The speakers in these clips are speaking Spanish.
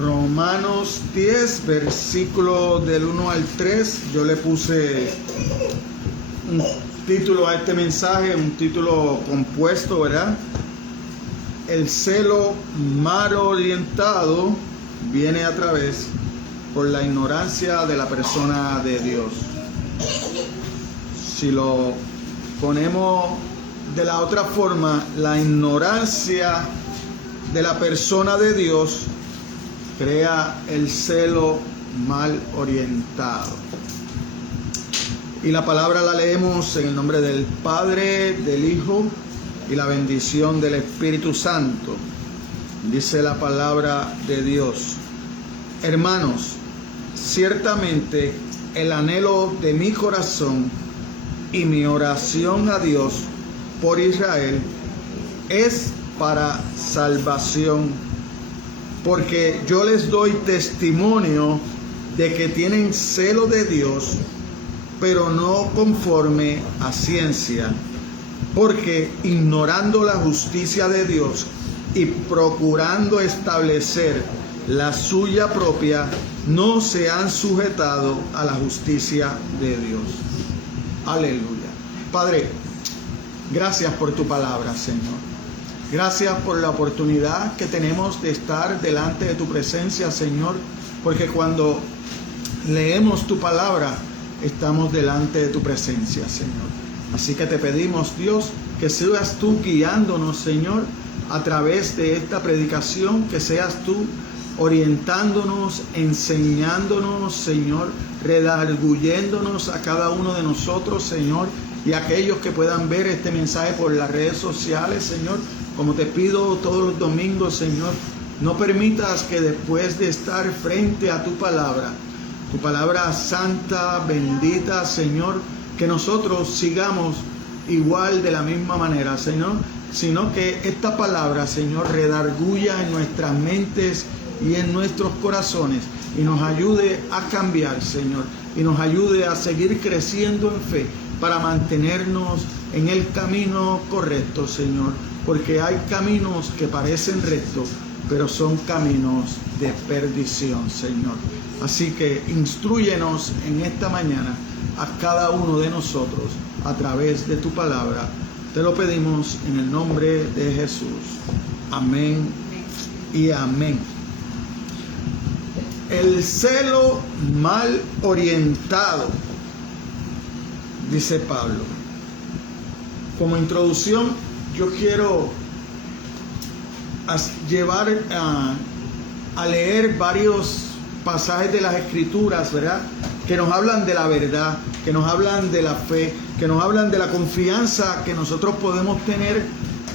Romanos 10, versículo del 1 al 3. Yo le puse un título a este mensaje, un título compuesto, ¿verdad? El celo mal orientado viene a través por la ignorancia de la persona de Dios. Si lo ponemos de la otra forma, la ignorancia de la persona de Dios crea el celo mal orientado. Y la palabra la leemos en el nombre del Padre, del Hijo y la bendición del Espíritu Santo. Dice la palabra de Dios: hermanos, ciertamente el anhelo de mi corazón y mi oración a Dios por Israel es para salvación, porque yo les doy testimonio de que tienen celo de Dios, pero no conforme a ciencia, porque ignorando la justicia de Dios y procurando establecer la suya propia, no se han sujetado a la justicia de Dios. Aleluya. Padre, gracias por tu palabra, Señor. Gracias por la oportunidad que tenemos de estar delante de tu presencia, Señor, porque cuando leemos tu palabra, estamos delante de tu presencia, Señor. Así que te pedimos, Dios, que seas tú guiándonos, Señor, a través de esta predicación, que seas tú orientándonos, enseñándonos, Señor, redarguyéndonos a cada uno de nosotros, Señor, y a aquellos que puedan ver este mensaje por las redes sociales, Señor. Como te pido todos los domingos, Señor, no permitas que después de estar frente a tu palabra santa, bendita, Señor, que nosotros sigamos igual de la misma manera, Señor, sino que esta palabra, Señor, redarguya en nuestras mentes y en nuestros corazones y nos ayude a cambiar, Señor, y nos ayude a seguir creciendo en fe para mantenernos en el camino correcto, Señor, porque hay caminos que parecen rectos, pero son caminos de perdición, Señor. Así que instrúyenos en esta mañana a cada uno de nosotros a través de tu palabra. Te lo pedimos en el nombre de Jesús. Amén y amén. El celo mal orientado, dice Pablo. Como introducción, yo quiero llevar a leer varios pasajes de las Escrituras, ¿verdad?, que nos hablan de la verdad, que nos hablan de la fe, que nos hablan de la confianza que nosotros podemos tener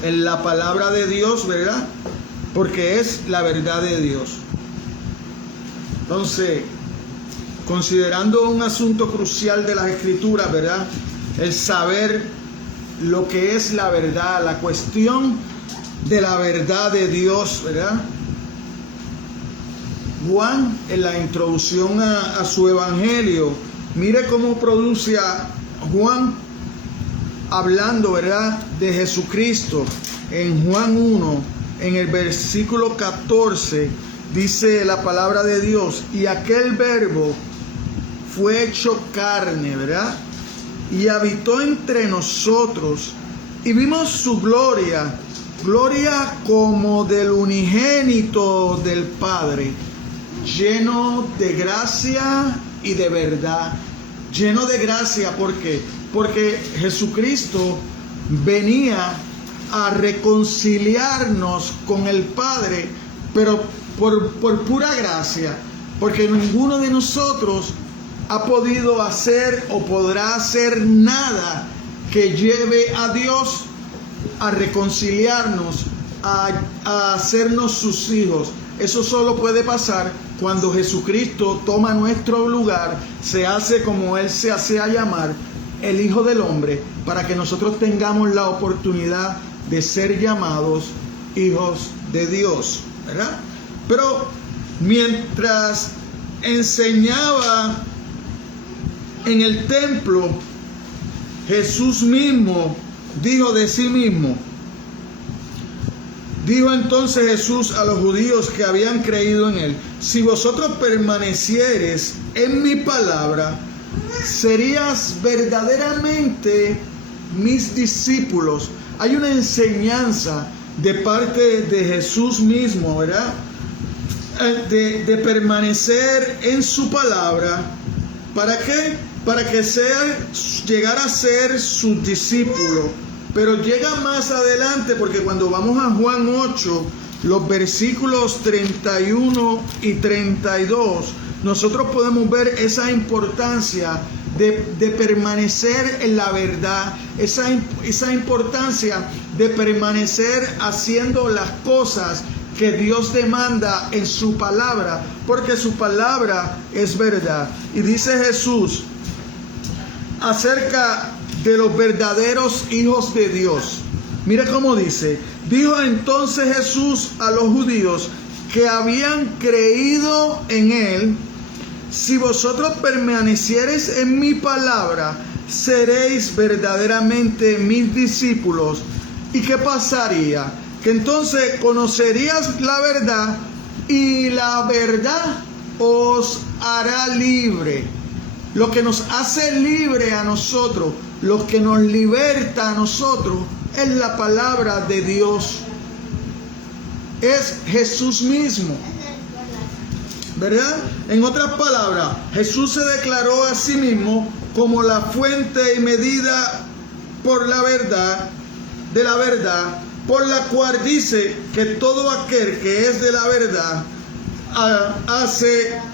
en la palabra de Dios, ¿verdad?, porque es la verdad de Dios. Entonces, considerando un asunto crucial de las Escrituras, ¿verdad?, el saber lo que es la verdad, la cuestión de la verdad de Dios, ¿verdad? Juan, en la introducción a su evangelio, mire cómo produce a Juan hablando, ¿verdad?, de Jesucristo. En Juan 1, en el versículo 14, dice la palabra de Dios: y aquel verbo fue hecho carne, ¿verdad?, y habitó entre nosotros, y vimos su gloria, gloria como del unigénito del Padre, lleno de gracia y de verdad. Lleno de gracia, ¿por qué? Porque Jesucristo venía a reconciliarnos con el Padre, pero por pura gracia, porque ninguno de nosotros ha podido hacer o podrá hacer nada que lleve a Dios a reconciliarnos, a hacernos sus hijos. Eso solo puede pasar cuando Jesucristo toma nuestro lugar, se hace como Él se hace a llamar, el Hijo del Hombre, para que nosotros tengamos la oportunidad de ser llamados hijos de Dios, ¿verdad? Pero mientras enseñaba en el templo, Jesús mismo dijo de sí mismo, Dijo entonces Jesús a los judíos que habían creído en él: si vosotros permaneciereis en mi palabra, serías verdaderamente mis discípulos. Hay una enseñanza de parte de Jesús mismo, ¿verdad? De permanecer en su palabra. ¿Para qué? Para que llegar a ser su discípulo. Pero llega más adelante, porque cuando vamos a Juan 8, los versículos 31 y 32, nosotros podemos ver esa importancia de permanecer en la verdad, esa importancia de permanecer haciendo las cosas que Dios demanda en su palabra, porque su palabra es verdad. Y dice Jesús acerca de los verdaderos hijos de Dios. Mira cómo dice: dijo entonces Jesús a los judíos que habían creído en él: si vosotros permaneciereis en mi palabra, seréis verdaderamente mis discípulos. ¿Y qué pasaría? Que entonces conocerías la verdad, y la verdad os hará libre. Lo que nos hace libre a nosotros, lo que nos liberta a nosotros, es la palabra de Dios. Es Jesús mismo, ¿verdad? En otras palabras, Jesús se declaró a sí mismo como la fuente y medida por la verdad, de la verdad, por la cual dice que todo aquel que es de la verdad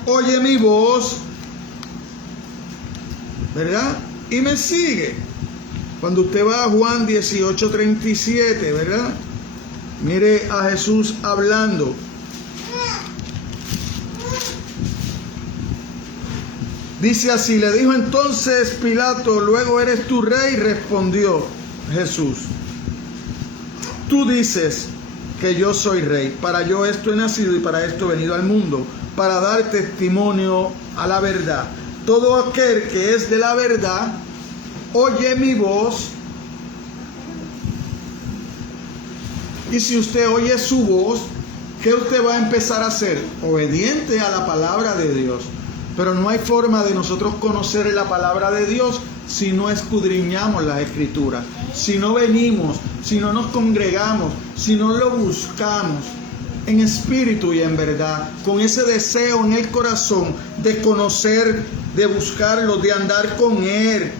oye mi voz, ¿verdad? Y me sigue. Cuando usted va a Juan 18:37, ¿verdad? Mire a Jesús hablando. Dice así: le dijo entonces Pilato: ¿luego eres tú rey? Respondió Jesús: tú dices que yo soy rey. Para yo esto he nacido y para esto he venido al mundo, para dar testimonio a la verdad. Todo aquel que es de la verdad oye mi voz. Y si usted oye su voz, ¿qué usted va a empezar a hacer? Obediente a la palabra de Dios. Pero no hay forma de nosotros conocer la palabra de Dios si no escudriñamos las Escrituras, si no venimos, si no nos congregamos, si no lo buscamos en espíritu y en verdad, con ese deseo en el corazón de conocer, de buscarlo, de andar con Él,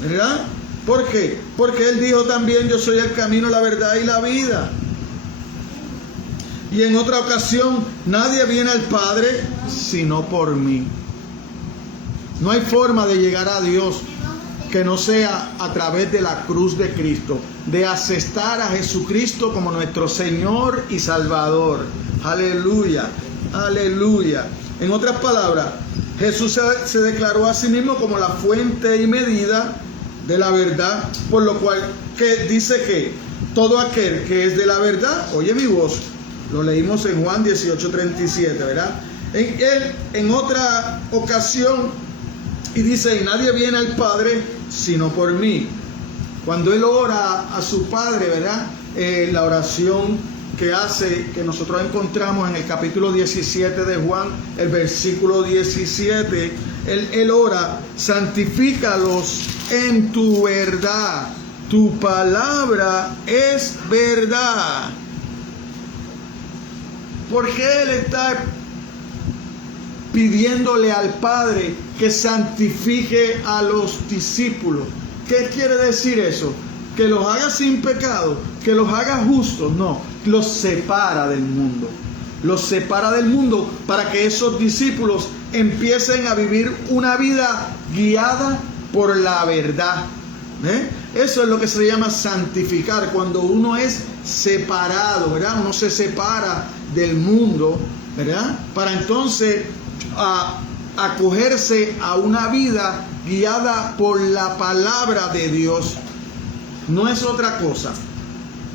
¿verdad? ¿Por qué? Porque Él dijo también: yo soy el camino, la verdad y la vida. Y en otra ocasión: nadie viene al Padre sino por mí. No hay forma de llegar a Dios que no sea a través de la cruz de Cristo, de aceptar a Jesucristo como nuestro Señor y Salvador. Aleluya, aleluya. En otras palabras, Jesús se declaró a sí mismo como la fuente y medida de la verdad, por lo cual que dice que todo aquel que es de la verdad oye mi voz. Lo leímos en Juan 18:37, ¿verdad? En otra ocasión, y dice: y nadie viene al Padre sino por mí. Cuando Él ora a su Padre, ¿verdad? La oración que hace, que nosotros encontramos en el capítulo 17 de Juan, el versículo 17, Él ora: santifícalos en tu verdad, tu palabra es verdad. ¿Por qué Él está pidiéndole al Padre que santifique a los discípulos? ¿Qué quiere decir eso? ¿Que los haga sin pecado? ¿Que los haga justos? No, los separa del mundo. Los separa del mundo para que esos discípulos empiecen a vivir una vida guiada por la verdad. Eso es lo que se llama santificar, cuando uno es separado, ¿verdad? Uno se separa del mundo, ¿verdad? Para entonces acogerse a una vida guiada por la palabra de Dios. No es otra cosa.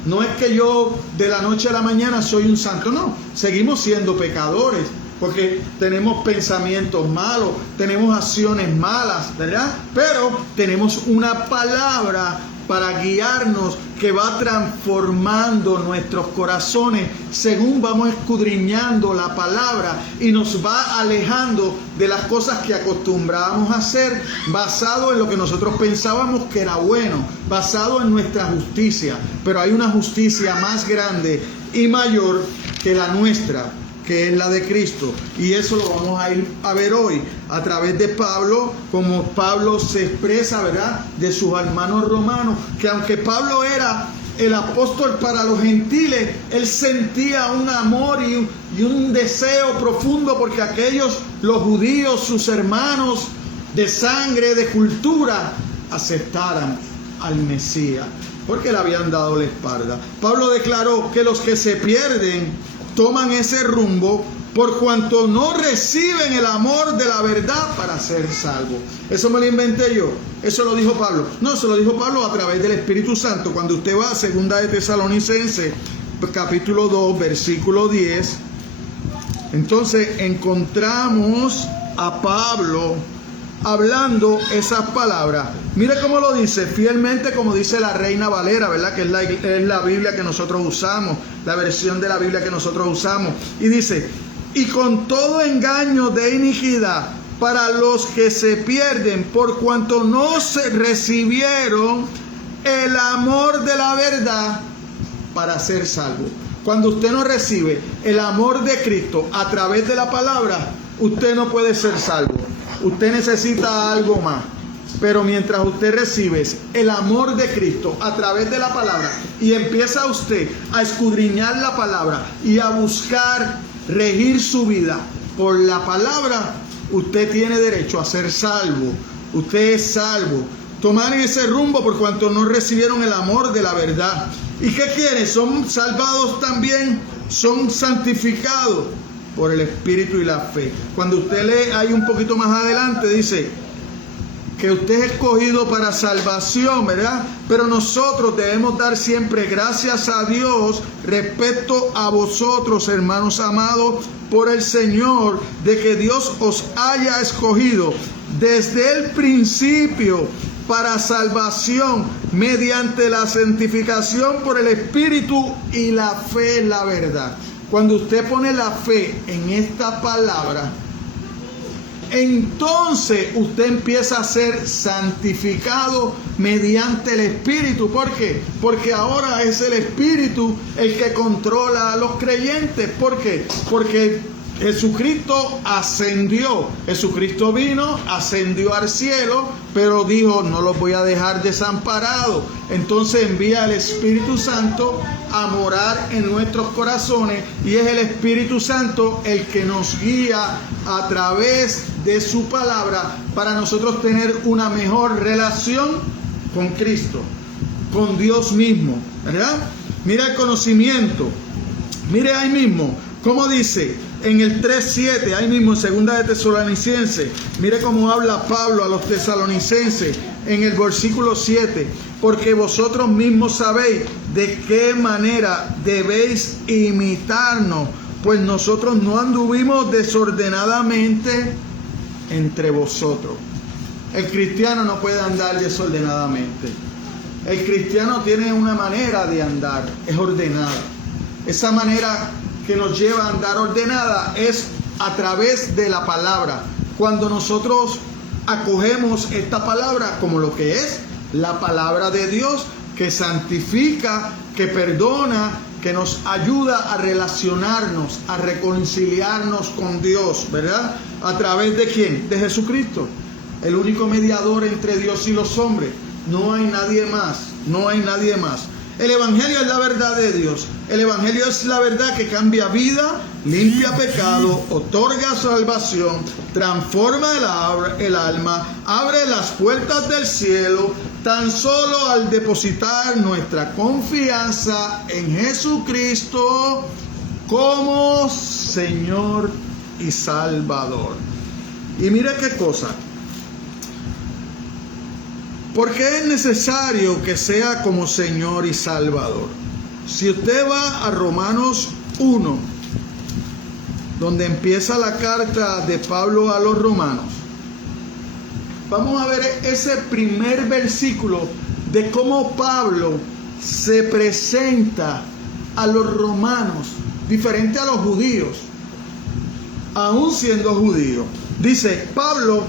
No es que yo de la noche a la mañana soy un santo, no. Seguimos siendo pecadores, porque tenemos pensamientos malos, tenemos acciones malas, ¿verdad? Pero tenemos una palabra, para guiarnos, que va transformando nuestros corazones según vamos escudriñando la palabra y nos va alejando de las cosas que acostumbrábamos a hacer basado en lo que nosotros pensábamos que era bueno, basado en nuestra justicia. Pero hay una justicia más grande y mayor que la nuestra, que es la de Cristo, y eso lo vamos a ir a ver hoy a través de Pablo, como Pablo se expresa, ¿verdad?, de sus hermanos romanos, que aunque Pablo era el apóstol para los gentiles, él sentía un amor y un deseo profundo porque aquellos, los judíos, sus hermanos de sangre, de cultura, aceptaran al Mesías, porque le habían dado la espalda. Pablo declaró que los que se pierden toman ese rumbo por cuanto no reciben el amor de la verdad para ser salvos. Eso me lo inventé yo, eso lo dijo Pablo. No, se lo dijo Pablo a través del Espíritu Santo. Cuando usted va a 2 de Tesalonicenses, capítulo 2, versículo 10, entonces encontramos a Pablo hablando esas palabras. Mire cómo lo dice, fielmente, como dice la Reina Valera, ¿verdad?, que es la Biblia que nosotros usamos, la versión de la Biblia que nosotros usamos. Y dice: y con todo engaño de iniquidad para los que se pierden, por cuanto no se recibieron el amor de la verdad para ser salvo. Cuando usted no recibe el amor de Cristo a través de la palabra, usted no puede ser salvo. Usted necesita algo más. Pero mientras usted recibe el amor de Cristo a través de la palabra y empieza usted a escudriñar la palabra y a buscar regir su vida por la palabra, usted tiene derecho a ser salvo. Usted es salvo. Tomar ese rumbo por cuanto no recibieron el amor de la verdad. ¿Y qué quieren? Son salvados también, son santificados por el Espíritu y la fe. Cuando usted lee ahí un poquito más adelante, dice que usted es escogido para salvación, ¿verdad? Pero nosotros debemos dar siempre gracias a Dios respecto a vosotros, hermanos amados, por el Señor, de que Dios os haya escogido desde el principio para salvación mediante la santificación por el Espíritu y la fe en la verdad. Cuando usted pone la fe en esta palabra, entonces usted empieza a ser santificado mediante el Espíritu. ¿Por qué? Porque ahora es el Espíritu el que controla a los creyentes. ¿Por qué? Porque Jesucristo ascendió. Jesucristo vino, ascendió al cielo, pero dijo: no los voy a dejar desamparados. Entonces envía al Espíritu Santo a morar en nuestros corazones, y es el Espíritu Santo el que nos guía a través de su palabra para nosotros tener una mejor relación con Cristo, con Dios mismo, ¿verdad? Mira el conocimiento. Mire ahí mismo cómo dice en el 3:7, ahí mismo en 2 de Tesalonicenses. Mire cómo habla Pablo a los tesalonicenses en el versículo 7. Porque vosotros mismos sabéis de qué manera debéis imitarnos, pues nosotros no anduvimos desordenadamente entre vosotros. El cristiano no puede andar desordenadamente. El cristiano tiene una manera de andar, es ordenada. Esa manera que nos lleva a andar ordenada es a través de la palabra. Cuando nosotros acogemos esta palabra como lo que es la palabra de Dios, que santifica, que perdona, que nos ayuda a relacionarnos, a reconciliarnos con Dios, ¿verdad? ¿A través de quién? De Jesucristo, el único mediador entre Dios y los hombres. No hay nadie más, no hay nadie más. El Evangelio es la verdad de Dios. El Evangelio es la verdad que cambia vida, limpia pecado, otorga salvación, transforma el alma, abre las puertas del cielo, tan solo al depositar nuestra confianza en Jesucristo como Señor y Salvador. Y mira qué cosa. ¿Por qué es necesario que sea como Señor y Salvador? Si usted va a Romanos 1, donde empieza la carta de Pablo a los romanos, vamos a ver ese primer versículo de cómo Pablo se presenta a los romanos, diferente a los judíos, aún siendo judío. Dice, Pablo,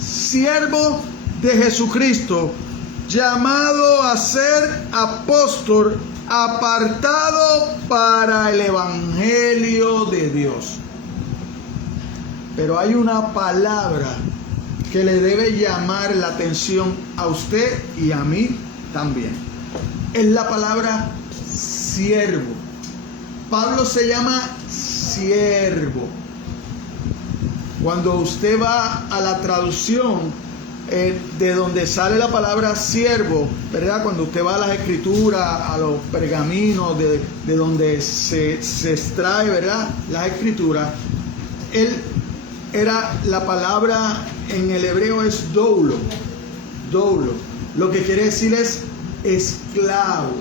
siervo de Jesucristo, llamado a ser apóstol, apartado para el evangelio de Dios. Pero hay una palabra que le debe llamar la atención a usted y a mí también. Es la palabra siervo. Pablo se llama siervo. Cuando usted va a la traducción de donde sale la palabra siervo, ¿verdad? Cuando usted va a las escrituras, a los pergaminos de donde se extrae, ¿verdad?, las escrituras, la palabra en el hebreo es doulo. Lo que quiere decir es esclavo,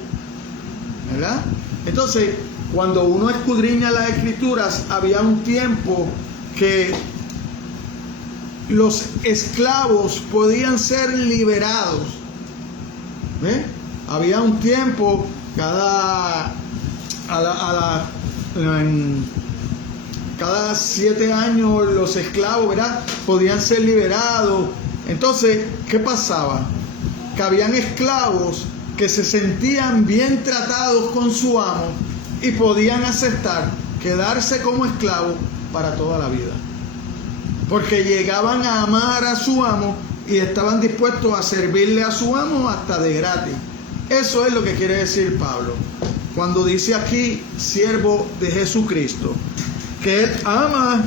¿verdad? Entonces, cuando uno escudriña las escrituras, había un tiempo que los esclavos podían ser liberados. Había un tiempo, cada 7 años los esclavos, ¿verdad?, podían ser liberados. Entonces, ¿qué pasaba? Que habían esclavos que se sentían bien tratados con su amo y podían aceptar quedarse como esclavos para toda la vida, porque llegaban a amar a su amo y estaban dispuestos a servirle a su amo hasta de gratis. Eso es lo que quiere decir Pablo cuando dice aquí siervo de Jesucristo, que él ama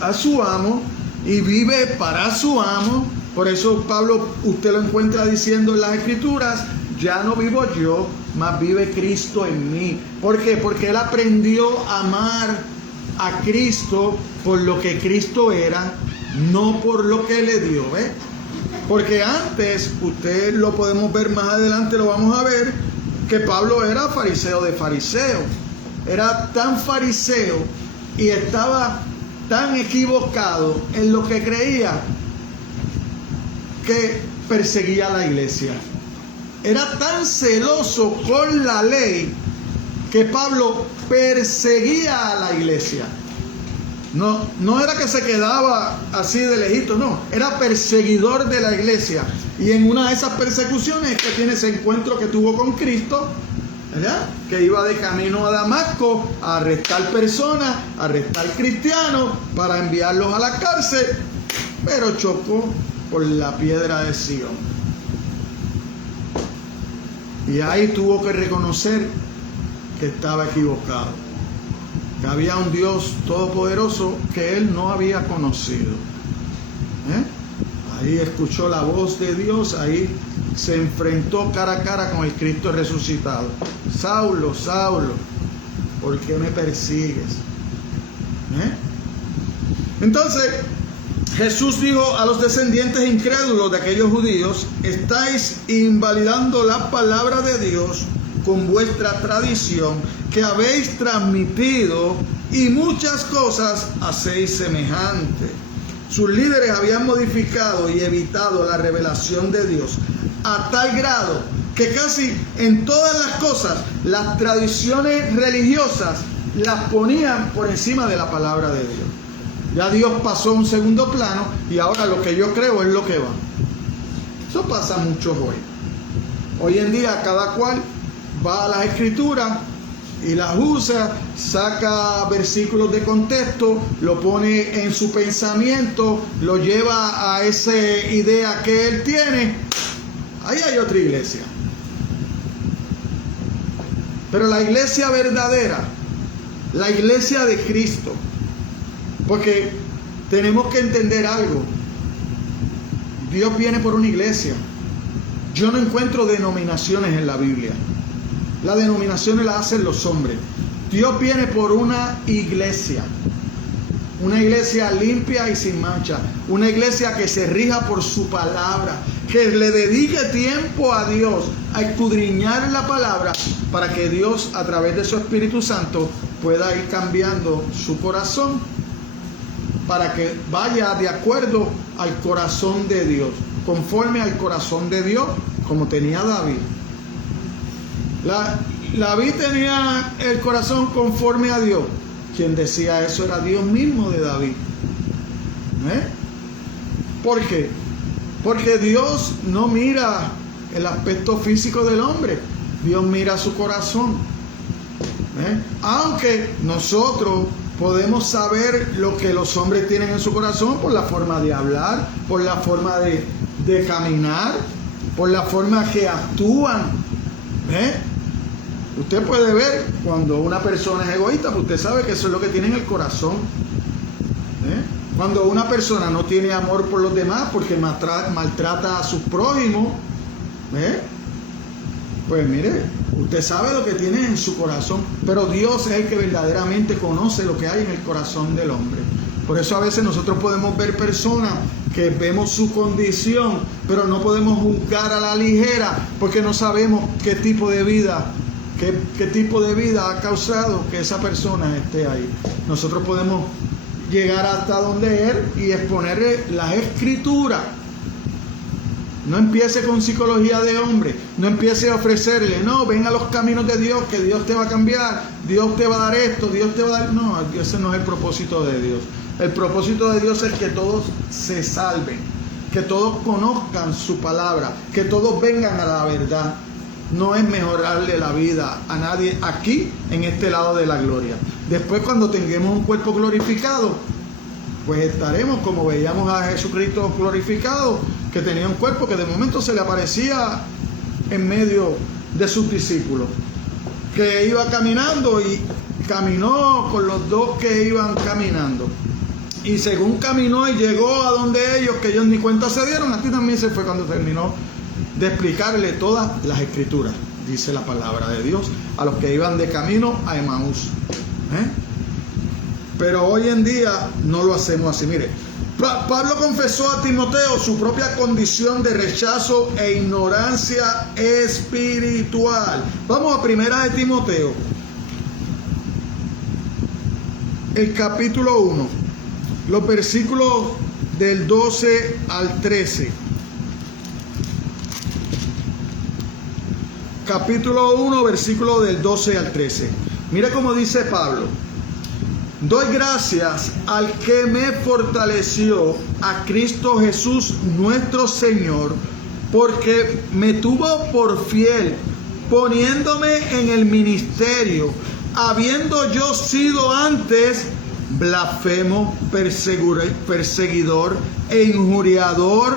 a su amo y vive para su amo. Por eso Pablo, usted lo encuentra diciendo en las escrituras, ya no vivo yo, mas vive Cristo en mí. ¿Por qué? Porque él aprendió a amar a Cristo por lo que Cristo era, no por lo que le dio, porque antes, usted lo podemos ver más adelante, lo vamos a ver, que Pablo era fariseo de fariseo. Era tan fariseo y estaba tan equivocado en lo que creía que perseguía a la iglesia. Era tan celoso con la ley que Pablo perseguía a la iglesia. No era que se quedaba así de lejito, no, era perseguidor de la iglesia. Y en una de esas persecuciones que tiene ese encuentro que tuvo con Cristo, ¿verdad?, que iba de camino a Damasco a arrestar personas, a arrestar cristianos para enviarlos a la cárcel, pero chocó por la piedra de Sion. Y ahí tuvo que reconocer que estaba equivocado, que había un Dios todopoderoso que él no había conocido. Ahí escuchó la voz de Dios, ahí se enfrentó cara a cara con el Cristo resucitado. Saulo, Saulo, ¿por qué me persigues? Entonces Jesús dijo a los descendientes incrédulos de aquellos judíos: estáis invalidando la palabra de Dios con vuestra tradición que habéis transmitido, y muchas cosas hacéis semejante. Sus líderes habían modificado y evitado la revelación de Dios a tal grado que casi en todas las cosas las tradiciones religiosas las ponían por encima de la palabra de Dios. Ya Dios pasó a un segundo plano y ahora lo que yo creo es lo que va. Eso pasa mucho hoy. Hoy en día cada cual va a las escrituras y las usa, saca versículos de contexto, lo pone en su pensamiento, lo lleva a esa idea que él tiene. Ahí hay otra iglesia. Pero la iglesia verdadera, la iglesia de Cristo, porque tenemos que entender algo. Dios viene por una iglesia. Yo no encuentro denominaciones en la Biblia. Las denominaciones las hacen los hombres. Dios viene por una iglesia limpia y sin mancha, una iglesia que se rija por su palabra, que le dedique tiempo a Dios, a escudriñar la palabra, para que Dios a través de su Espíritu Santo pueda ir cambiando su corazón, para que vaya de acuerdo al corazón de Dios, conforme al corazón de Dios, como tenía David. David tenía el corazón conforme a Dios. Quien decía eso era Dios mismo de David. ¿Por qué? Porque Dios no mira el aspecto físico del hombre, Dios mira su corazón. Aunque nosotros podemos saber lo que los hombres tienen en su corazón por la forma de hablar, por la forma de caminar, por la forma que actúan. Usted puede ver cuando una persona es egoísta, pues usted sabe que eso es lo que tiene en el corazón. Cuando una persona no tiene amor por los demás porque maltrata a sus prójimos, pues mire, usted sabe lo que tiene en su corazón, pero Dios es el que verdaderamente conoce lo que hay en el corazón del hombre. Por eso a veces nosotros podemos ver personas que vemos su condición, pero no podemos juzgar a la ligera porque no sabemos qué tipo de vida ha causado que esa persona esté ahí. Nosotros podemos llegar hasta donde él y exponerle las escrituras. No empiece con psicología de hombre, no empiece a ofrecerle, no, ven a los caminos de Dios, que Dios te va a cambiar, Dios te va a dar esto, Dios te va a dar... No, ese no es el propósito de Dios. El propósito de Dios es que todos se salven, que todos conozcan su palabra, que todos vengan a la verdad. No es mejorarle la vida a nadie aquí, en este lado de la gloria. Después, cuando tengamos un cuerpo glorificado, pues estaremos como veíamos a Jesucristo glorificado, que tenía un cuerpo que de momento se le aparecía en medio de sus discípulos, que iba caminando y caminó con los dos que iban caminando. Y según caminó y llegó a donde ellos, que ellos ni cuenta se dieron, así también se fue cuando terminó de explicarle todas las escrituras, dice la palabra de Dios, a los que iban de camino a Emaús. Pero hoy en día no lo hacemos así. Mire, Pablo confesó a Timoteo su propia condición de rechazo e ignorancia espiritual. Vamos a primera de Timoteo, el capítulo 1, los versículos del 12 al 13. Capítulo 1, versículo del 12 al 13. Mira cómo dice Pablo: doy gracias al que me fortaleció, a Cristo Jesús nuestro Señor, porque me tuvo por fiel, poniéndome en el ministerio, habiendo yo sido antes blasfemo, perseguidor e injuriador,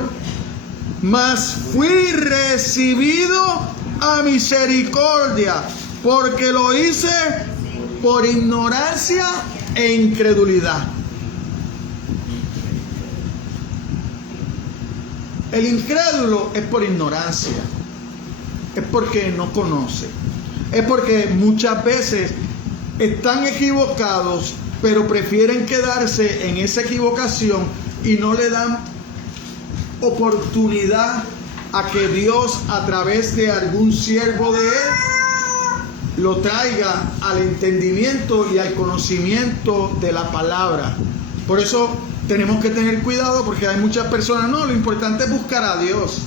mas fui recibido a misericordia, porque lo hice por ignorancia e incredulidad. El incrédulo es por ignorancia, es porque no conoce, es porque muchas veces están equivocados, pero prefieren quedarse en esa equivocación y no le dan oportunidad a que Dios, a través de algún siervo de él, lo traiga al entendimiento y al conocimiento de la palabra. Por eso tenemos que tener cuidado, porque hay muchas personas, no, lo importante es buscar a Dios.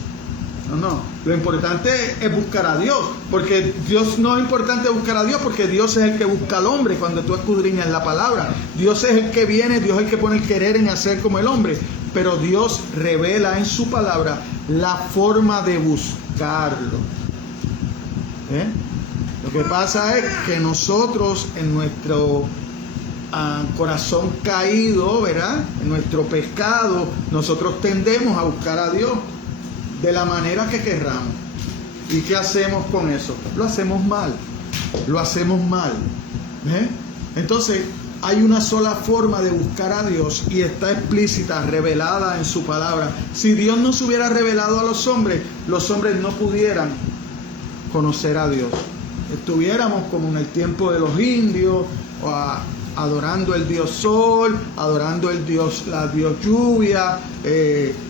No, lo importante es buscar a Dios, porque Dios no es importante buscar a Dios, porque Dios es el que busca al hombre. Cuando tú escudriñas la palabra, Dios es el que viene, Dios es el que pone el querer en hacer como el hombre, pero Dios revela en su palabra la forma de buscarlo. Lo que pasa es que nosotros, en nuestro corazón caído, ¿verdad?, en nuestro pecado, nosotros tendemos a buscar a Dios de la manera que querramos. ¿Y qué hacemos con eso? Lo hacemos mal. Entonces, hay una sola forma de buscar a Dios, y está explícita, revelada en su palabra. Si Dios no se hubiera revelado a los hombres no pudieran conocer a Dios. Estuviéramos como en el tiempo de los indios, adorando el dios sol, adorando la dios lluvia,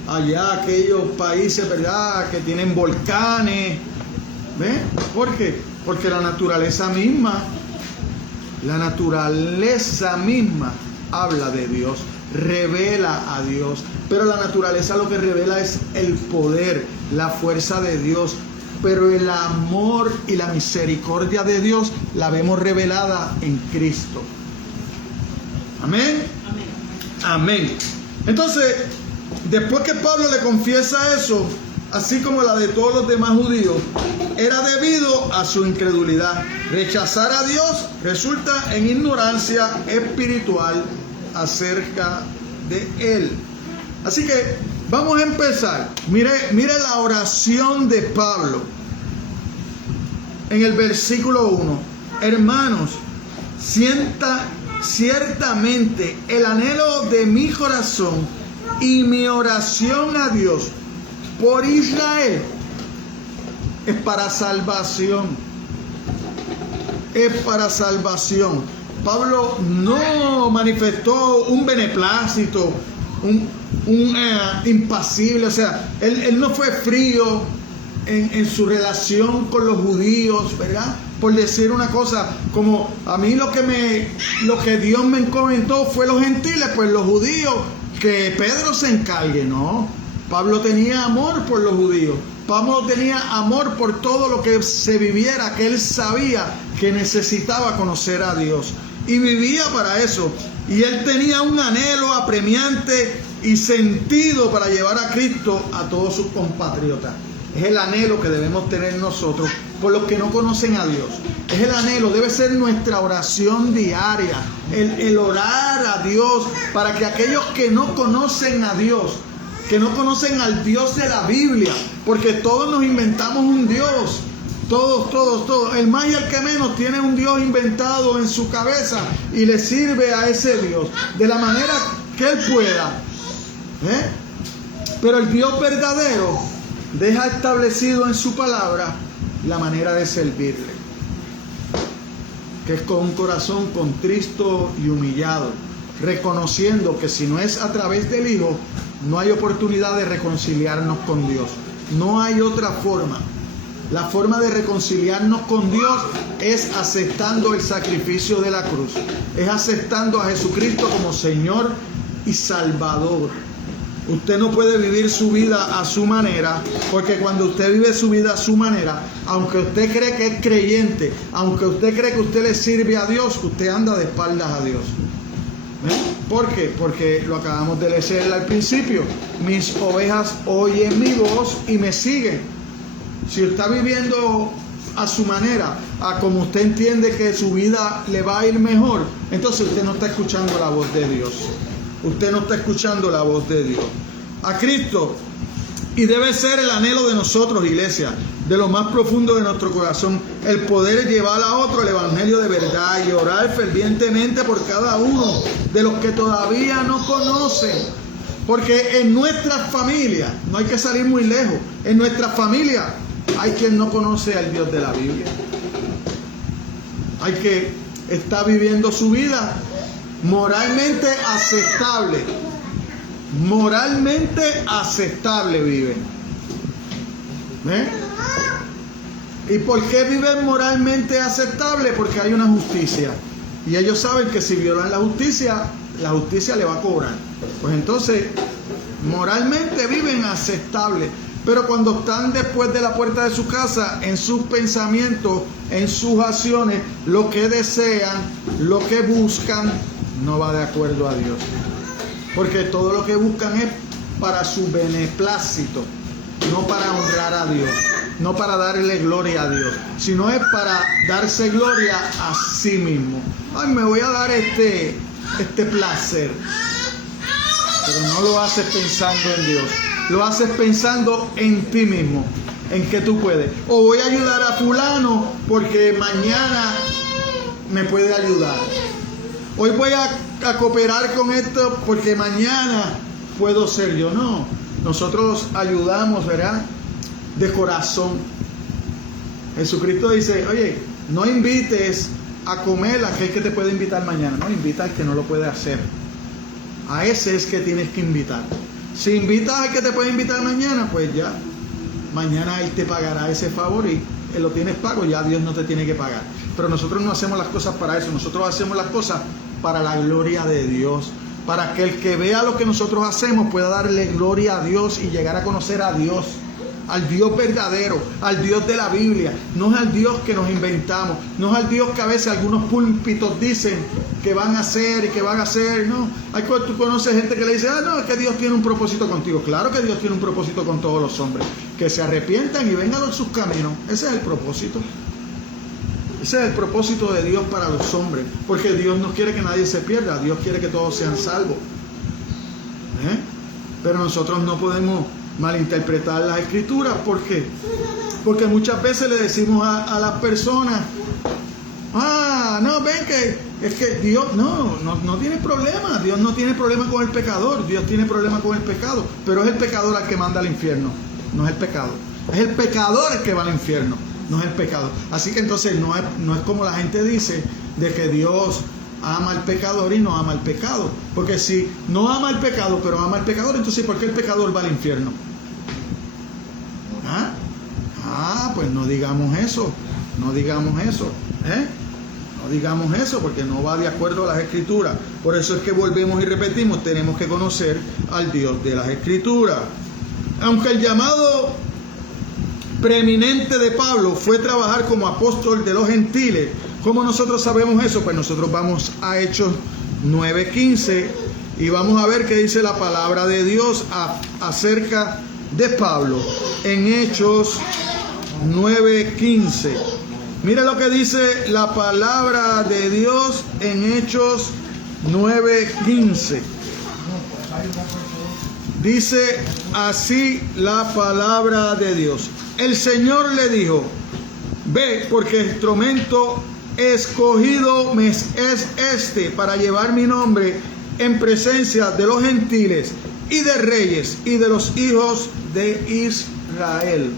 allá aquellos países, ¿verdad?, que tienen volcanes. ¿Ven? ¿Por qué? Porque la naturaleza misma habla de Dios, revela a Dios. Pero la naturaleza lo que revela es el poder, la fuerza de Dios, pero el amor y la misericordia de Dios la vemos revelada en Cristo. Amén. Amén. Entonces, después que Pablo le confiesa eso, así como la de todos los demás judíos, era debido a su incredulidad. Rechazar a Dios resulta en ignorancia espiritual acerca de Él. Así que vamos a empezar. Mire la oración de Pablo en el versículo 1. Hermanos, ciertamente el anhelo de mi corazón y mi oración a Dios por Israel es para salvación. Es para salvación. Pablo no manifestó un beneplácito, un impasible, o sea, él no fue frío en su relación con los judíos, ¿verdad? Por decir una cosa, como a mí lo que Dios me encomendó fue los gentiles, pues los judíos, que Pedro se encargue, ¿no? Pablo tenía amor por los judíos. Pablo tenía amor por todo lo que se viviera, que él sabía que necesitaba conocer a Dios. Y vivía para eso. Y él tenía un anhelo apremiante y sentido para llevar a Cristo a todos sus compatriotas. Es el anhelo que debemos tener nosotros por los que no conocen a Dios. Es el anhelo, debe ser nuestra oración diaria. El orar a Dios para que aquellos que no conocen a Dios, que no conocen al Dios de la Biblia, porque todos nos inventamos un Dios. Todos. El más y el que menos tiene un Dios inventado en su cabeza y le sirve a ese Dios de la manera que él pueda. Pero el Dios verdadero deja establecido en su palabra la manera de servirle, que es con un corazón contristo y humillado, reconociendo que si no es a través del Hijo, no hay oportunidad de reconciliarnos con Dios. No hay otra forma. La forma de reconciliarnos con Dios es aceptando el sacrificio de la cruz, es aceptando a Jesucristo como Señor y Salvador. Usted no puede vivir su vida a su manera, porque cuando usted vive su vida a su manera, aunque usted cree que es creyente, aunque usted cree que usted le sirve a Dios, usted anda de espaldas a Dios. ¿Por qué? Porque lo acabamos de leer al principio. Mis ovejas oyen mi voz y me siguen. Si está viviendo a su manera, a como usted entiende que su vida le va a ir mejor, entonces usted no está escuchando la voz de Dios. Usted no está escuchando la voz de Dios. A Cristo. Y debe ser el anhelo de nosotros, iglesia, de lo más profundo de nuestro corazón, el poder llevar a otro el evangelio de verdad y orar fervientemente por cada uno de los que todavía no conocen. Porque en nuestra familia, no hay que salir muy lejos, en nuestra familia hay quien no conoce al Dios de la Biblia. Hay que estar viviendo su vida moralmente aceptable. Moralmente aceptable viven. ¿Y por qué viven moralmente aceptable? Porque hay una justicia. Y ellos saben que si violan la justicia le va a cobrar. Pues entonces, moralmente viven aceptable. Pero cuando están después de la puerta de su casa, en sus pensamientos, en sus acciones, lo que desean, lo que buscan, no va de acuerdo a Dios. Porque todo lo que buscan es para su beneplácito, no para honrar a Dios, no para darle gloria a Dios, sino es para darse gloria a sí mismo. Ay, me voy a dar este placer. Pero no lo haces pensando en Dios, lo haces pensando en ti mismo, en que tú puedes. O voy a ayudar a fulano porque mañana me puede ayudar. Hoy voy a cooperar con esto porque mañana puedo ser yo. No, nosotros ayudamos, ¿verdad? De corazón. Jesucristo dice, oye, no invites a comer a aquel que te puede invitar mañana. No, invita al que no lo puede hacer. A ese es que tienes que invitar. Si invitas al que te puede invitar mañana, pues ya, mañana él te pagará ese favor y él lo tienes pago, ya Dios no te tiene que pagar. Pero nosotros no hacemos las cosas para eso, nosotros hacemos las cosas para la gloria de Dios, para que el que vea lo que nosotros hacemos pueda darle gloria a Dios y llegar a conocer a Dios. al Dios verdadero, al Dios de la Biblia. No es al Dios que nos inventamos, no es al Dios que a veces algunos púlpitos dicen que van a hacer y que van a hacer. No, tú conoces gente que le dice, no, es que Dios tiene un propósito contigo. Claro que Dios tiene un propósito con todos los hombres, que se arrepientan y vengan a sus caminos. Ese es el propósito. Ese es el propósito de Dios para los hombres, porque Dios no quiere que nadie se pierda, Dios quiere que todos sean salvos. Pero nosotros no podemos malinterpretar las escrituras. ¿Por qué? Porque muchas veces le decimos a las personas, no, ven que es que Dios no tiene problema, Dios no tiene problema con el pecador, Dios tiene problema con el pecado, pero es el pecador al que manda al infierno, no es el pecado, es el pecador el que va al infierno, no es el pecado. Así que entonces no es como la gente dice de que Dios ama al pecador y no ama al pecado, porque si no ama al pecado pero ama al pecador, entonces ¿por qué el pecador va al infierno? Pues no digamos eso, no digamos eso, porque no va de acuerdo a las escrituras. Por eso es que volvemos y repetimos, tenemos que conocer al Dios de las escrituras. Aunque el llamado preeminente de Pablo fue trabajar como apóstol de los gentiles, ¿cómo nosotros sabemos eso? Pues nosotros vamos a Hechos 9:15 y vamos a ver qué dice la palabra de Dios acerca de Pablo en Hechos 9:15. Mira lo que dice la palabra de Dios en Hechos 9:15. Dice así la palabra de Dios. El Señor le dijo, ve, porque el instrumento escogido me es este para llevar mi nombre en presencia de los gentiles y de reyes y de los hijos de Israel.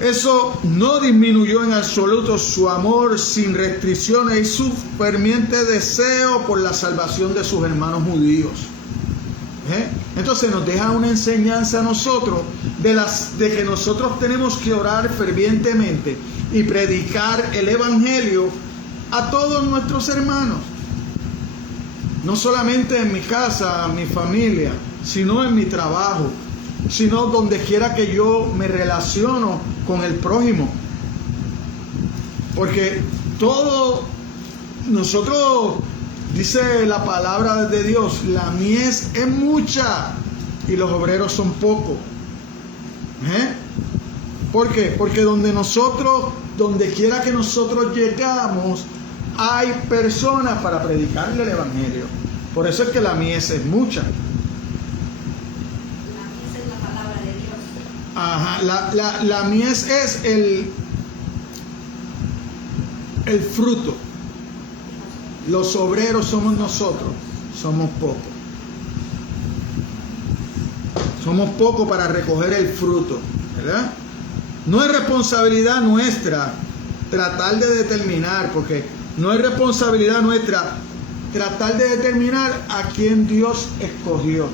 Eso no disminuyó en absoluto su amor sin restricciones y su ferviente deseo por la salvación de sus hermanos judíos. Entonces nos deja una enseñanza a nosotros de que nosotros tenemos que orar fervientemente y predicar el evangelio a todos nuestros hermanos. No solamente en mi casa, en mi familia, sino en mi trabajo, sino donde quiera que yo me relaciono con el prójimo. Porque nosotros, dice la palabra de Dios, la mies es mucha y los obreros son pocos. ¿Por qué? Porque donde quiera que nosotros llegamos, hay personas para predicarle el evangelio. Por eso es que la mies es mucha. La mies es el fruto. Los obreros somos nosotros, somos pocos. Somos pocos para recoger el fruto, ¿verdad? No es responsabilidad nuestra tratar de determinar, porque no es responsabilidad nuestra tratar de determinar a quién Dios escogió,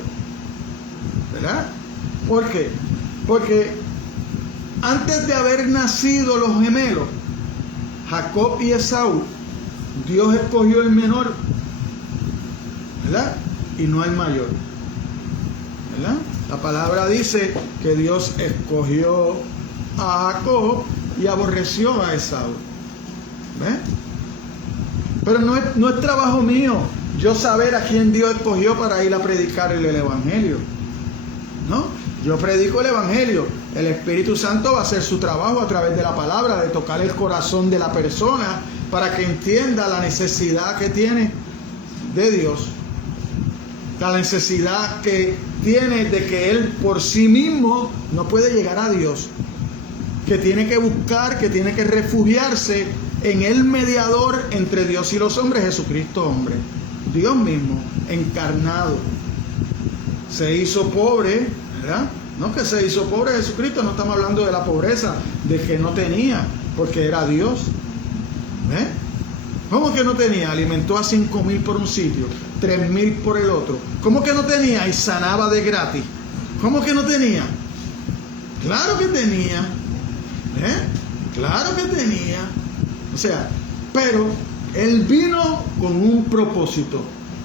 ¿verdad? ¿Por qué? Porque antes de haber nacido los gemelos, Jacob y Esaú, Dios escogió el menor, ¿verdad? Y no el mayor, ¿verdad? La palabra dice que Dios escogió a Jacob y aborreció a Esaú. ¿Ves? Pero no es trabajo mío yo saber a quién Dios escogió para ir a predicar el evangelio. ¿No? Yo predico el evangelio. El Espíritu Santo va a hacer su trabajo a través de la palabra, de tocar el corazón de la persona para que entienda la necesidad que tiene de Dios. La necesidad que tiene de que él por sí mismo no puede llegar a Dios. Que tiene que buscar, que tiene que refugiarse en el mediador entre Dios y los hombres, Jesucristo hombre. Dios mismo, encarnado. Se hizo pobre, ¿verdad? No que se hizo pobre Jesucristo, no estamos hablando de la pobreza, de que no tenía, porque era Dios. ¿Ves? ¿Cómo que no tenía? Alimentó a 5,000 por un sitio, 3,000 por el otro. ¿Cómo que no tenía? Y sanaba de gratis. ¿Cómo que no tenía? Claro que tenía. Claro que tenía. O sea, pero Él vino con un propósito,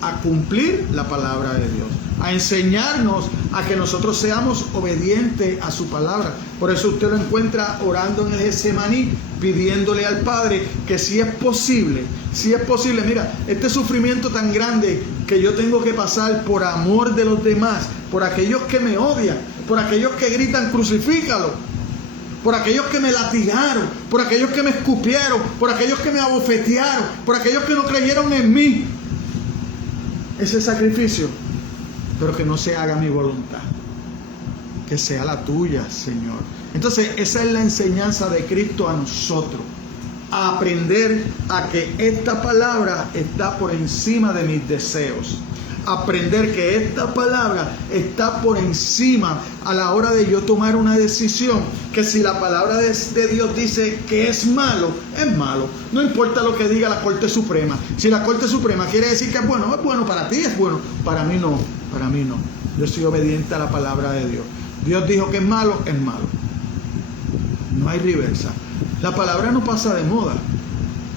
a cumplir la palabra de Dios, a enseñarnos a que nosotros seamos obedientes a su palabra. Por eso usted lo encuentra orando en el Getsemaní, pidiéndole al Padre que si es posible, mira, este sufrimiento tan grande que yo tengo que pasar por amor de los demás, por aquellos que me odian, por aquellos que gritan crucifícalo, por aquellos que me latigaron, por aquellos que me escupieron, por aquellos que me abofetearon, por aquellos que no creyeron en mí. Ese sacrificio, pero que no se haga mi voluntad, que sea la tuya, Señor. Entonces, esa es la enseñanza de Cristo a nosotros, a aprender a que esta palabra está por encima de mis deseos, aprender que esta palabra está por encima a la hora de yo tomar una decisión, que si la palabra de Dios dice que es malo, no importa lo que diga la Corte Suprema. Si la Corte Suprema quiere decir que es bueno para ti, es bueno, para mí no, yo soy obediente a la palabra de Dios. Dios dijo que es malo, no hay reversa. La palabra no pasa de moda,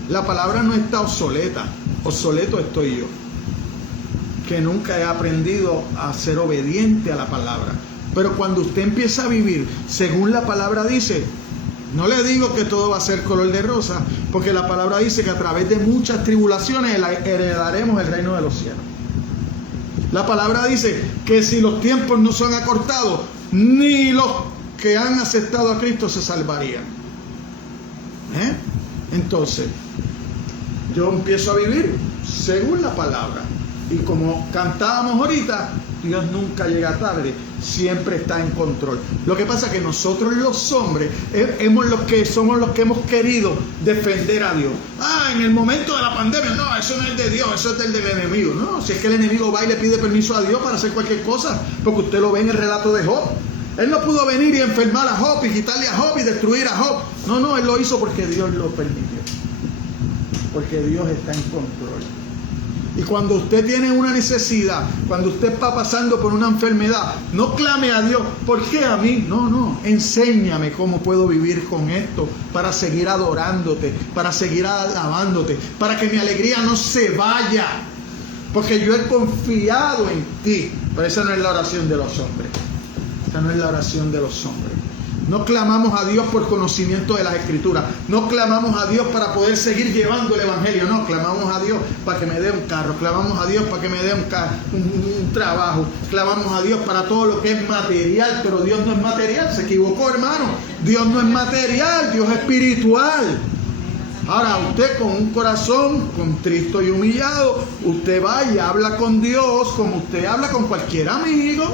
la palabra no está obsoleta, obsoleto estoy yo, que nunca he aprendido a ser obediente a la palabra. Pero cuando usted empieza a vivir según la palabra dice, no le digo que todo va a ser color de rosa, porque la palabra dice que a través de muchas tribulaciones heredaremos el reino de los cielos. La palabra dice que si los tiempos no son acortados, ni los que han aceptado a Cristo se salvarían. Entonces, yo empiezo a vivir según la palabra. Y como cantábamos ahorita, Dios nunca llega tarde, siempre está en control. Lo que pasa es que nosotros los hombres somos los que hemos querido defender a Dios. En el momento de la pandemia, no, eso no es de Dios, eso es del enemigo. No, si es que el enemigo va y le pide permiso a Dios para hacer cualquier cosa, porque usted lo ve en el relato de Job. Él no pudo venir y enfermar a Job y quitarle a Job y destruir a Job. No, él lo hizo porque Dios lo permitió, porque Dios está en control. Y cuando usted tiene una necesidad, cuando usted está pasando por una enfermedad, no clame a Dios, ¿por qué a mí? No, enséñame cómo puedo vivir con esto para seguir adorándote, para seguir alabándote, para que mi alegría no se vaya, porque yo he confiado en ti. Pero esa no es la oración de los hombres, esa no es la oración de los hombres. No clamamos a Dios por conocimiento de las Escrituras. No clamamos a Dios para poder seguir llevando el Evangelio. No, clamamos a Dios para que me dé un carro. Clamamos a Dios para que me dé un trabajo. Clamamos a Dios para todo lo que es material. Pero Dios no es material. Se equivocó, hermano. Dios no es material. Dios es espiritual. Ahora, usted con un corazón contristo y humillado, usted va y habla con Dios como usted habla con cualquier amigo.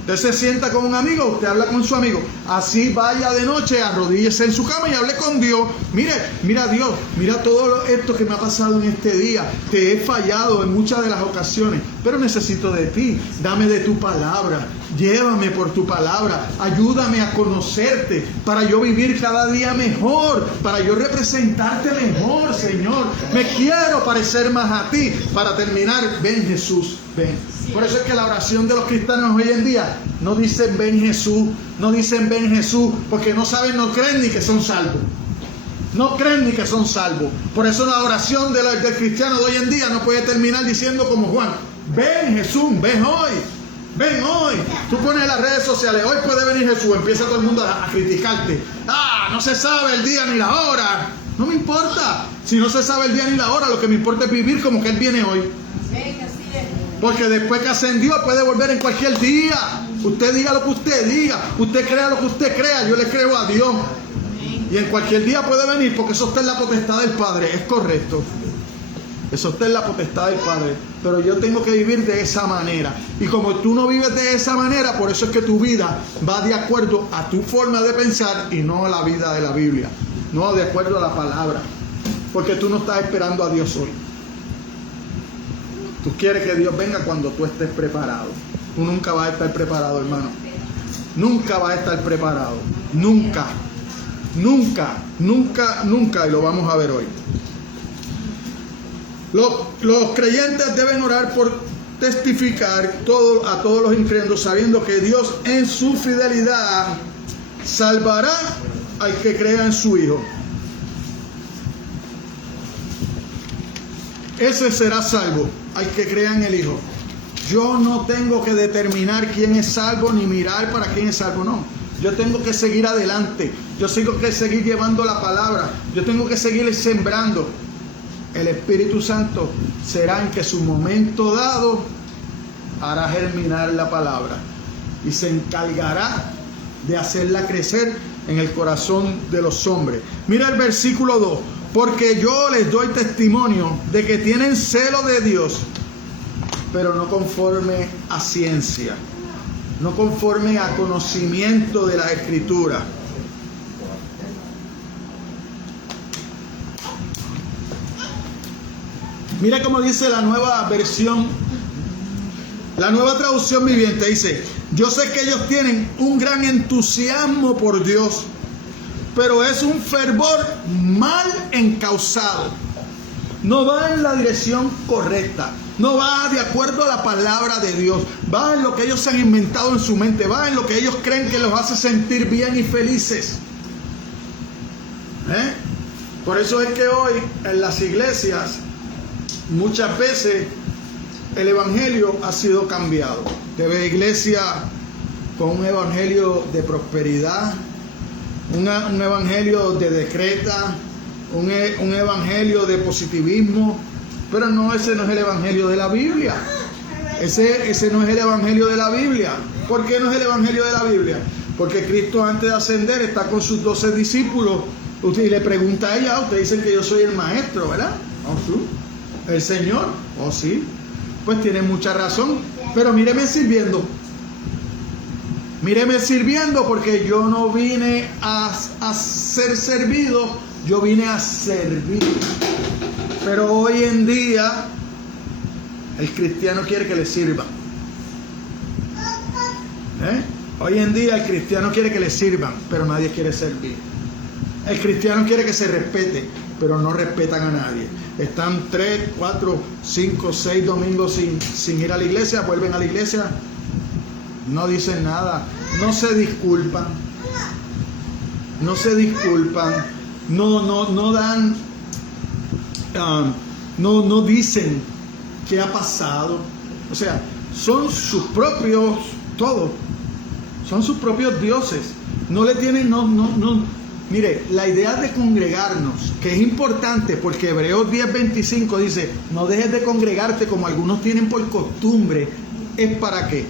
Usted se sienta con un amigo, usted habla con su amigo. Así vaya de noche, arrodíllese en su cama y hable con Dios. Mira Dios, mira todo esto que me ha pasado en este día. Te he fallado en muchas de las ocasiones, pero necesito de ti. Dame de tu palabra. Llévame por tu palabra. Ayúdame a conocerte para yo vivir cada día mejor, para yo representarte mejor, Señor. Me quiero parecer más a ti. Para terminar, ven Jesús, ven. Por eso es que la oración de los cristianos hoy en día no dicen ven Jesús, no dicen ven Jesús, porque no saben, no creen ni que son salvos. No creen ni que son salvos. Por eso la oración del cristiano de hoy en día no puede terminar diciendo como Juan, ven Jesús, ven hoy. Ven hoy. Tú pones en las redes sociales, hoy puede venir Jesús, empieza todo el mundo a criticarte. No se sabe el día ni la hora. No me importa. Si no se sabe el día ni la hora, lo que me importa es vivir como que Él viene hoy. Porque después que ascendió puede volver en cualquier día. Usted diga lo que usted diga, usted crea lo que usted crea, yo le creo a Dios. Y en cualquier día puede venir, porque eso está en la potestad del Padre, es correcto. Eso está en la potestad del Padre. Pero yo tengo que vivir de esa manera. Y como tú no vives de esa manera, por eso es que tu vida va de acuerdo a tu forma de pensar y no a la vida de la Biblia. No de acuerdo a la palabra. Porque tú no estás esperando a Dios hoy. Tú quieres que Dios venga cuando tú estés preparado. Tú nunca vas a estar preparado, hermano. Nunca vas a estar preparado. Nunca. Y lo vamos a ver hoy. Los creyentes deben orar por testificar a todos los incrédulos, sabiendo que Dios en su fidelidad salvará al que crea en su Hijo. ese será salvo, al que crea en el Hijo. Yo no tengo que determinar quién es salvo ni mirar para quién es salvo, no. Yo tengo que seguir adelante, yo tengo que seguir llevando la palabra, yo tengo que seguir sembrando. El Espíritu Santo será en que su momento dado hará germinar la palabra y se encargará de hacerla crecer en el corazón de los hombres. Mira el versículo 2. Porque yo les doy testimonio de que tienen celo de Dios, pero no conforme a ciencia, no conforme a conocimiento de la Escritura. Mira cómo dice la nueva versión, la nueva traducción viviente. Dice: yo sé que ellos tienen un gran entusiasmo por Dios, pero es un fervor mal encausado. No va en la dirección correcta, no va de acuerdo a la palabra de Dios, va en lo que ellos se han inventado en su mente, va en lo que ellos creen que los hace sentir bien y felices. Por eso es que hoy en las iglesias muchas veces el evangelio ha sido cambiado. Te ve iglesia con un evangelio de prosperidad, un evangelio de decreta, un evangelio de positivismo, pero no, ese no es el evangelio de la Biblia. Ese no es el evangelio de la Biblia. ¿Por qué no es el evangelio de la Biblia? Porque Cristo, antes de ascender, está con sus 12 discípulos. Usted le pregunta a ella: ustedes dicen que yo soy el maestro, ¿verdad? Oh, sí. El Señor, oh sí. Pues tiene mucha razón, pero míreme sirviendo. Míreme sirviendo, porque yo no vine a ser servido, yo vine a servir. Pero hoy en día el cristiano quiere que le sirvan. Hoy en día el cristiano quiere que le sirvan, pero nadie quiere servir. El cristiano quiere que se respete, pero no respetan a nadie. Están 3, 4, 5, 6 domingos sin ir a la iglesia, vuelven a la iglesia, no dicen nada, no se disculpan, no dan, no dicen qué ha pasado. O sea, son sus propios, todo, son sus propios dioses. No le tienen, Mire, la idea de congregarnos, que es importante, porque Hebreos 10:25 dice: no dejes de congregarte como algunos tienen por costumbre. ¿Es para qué?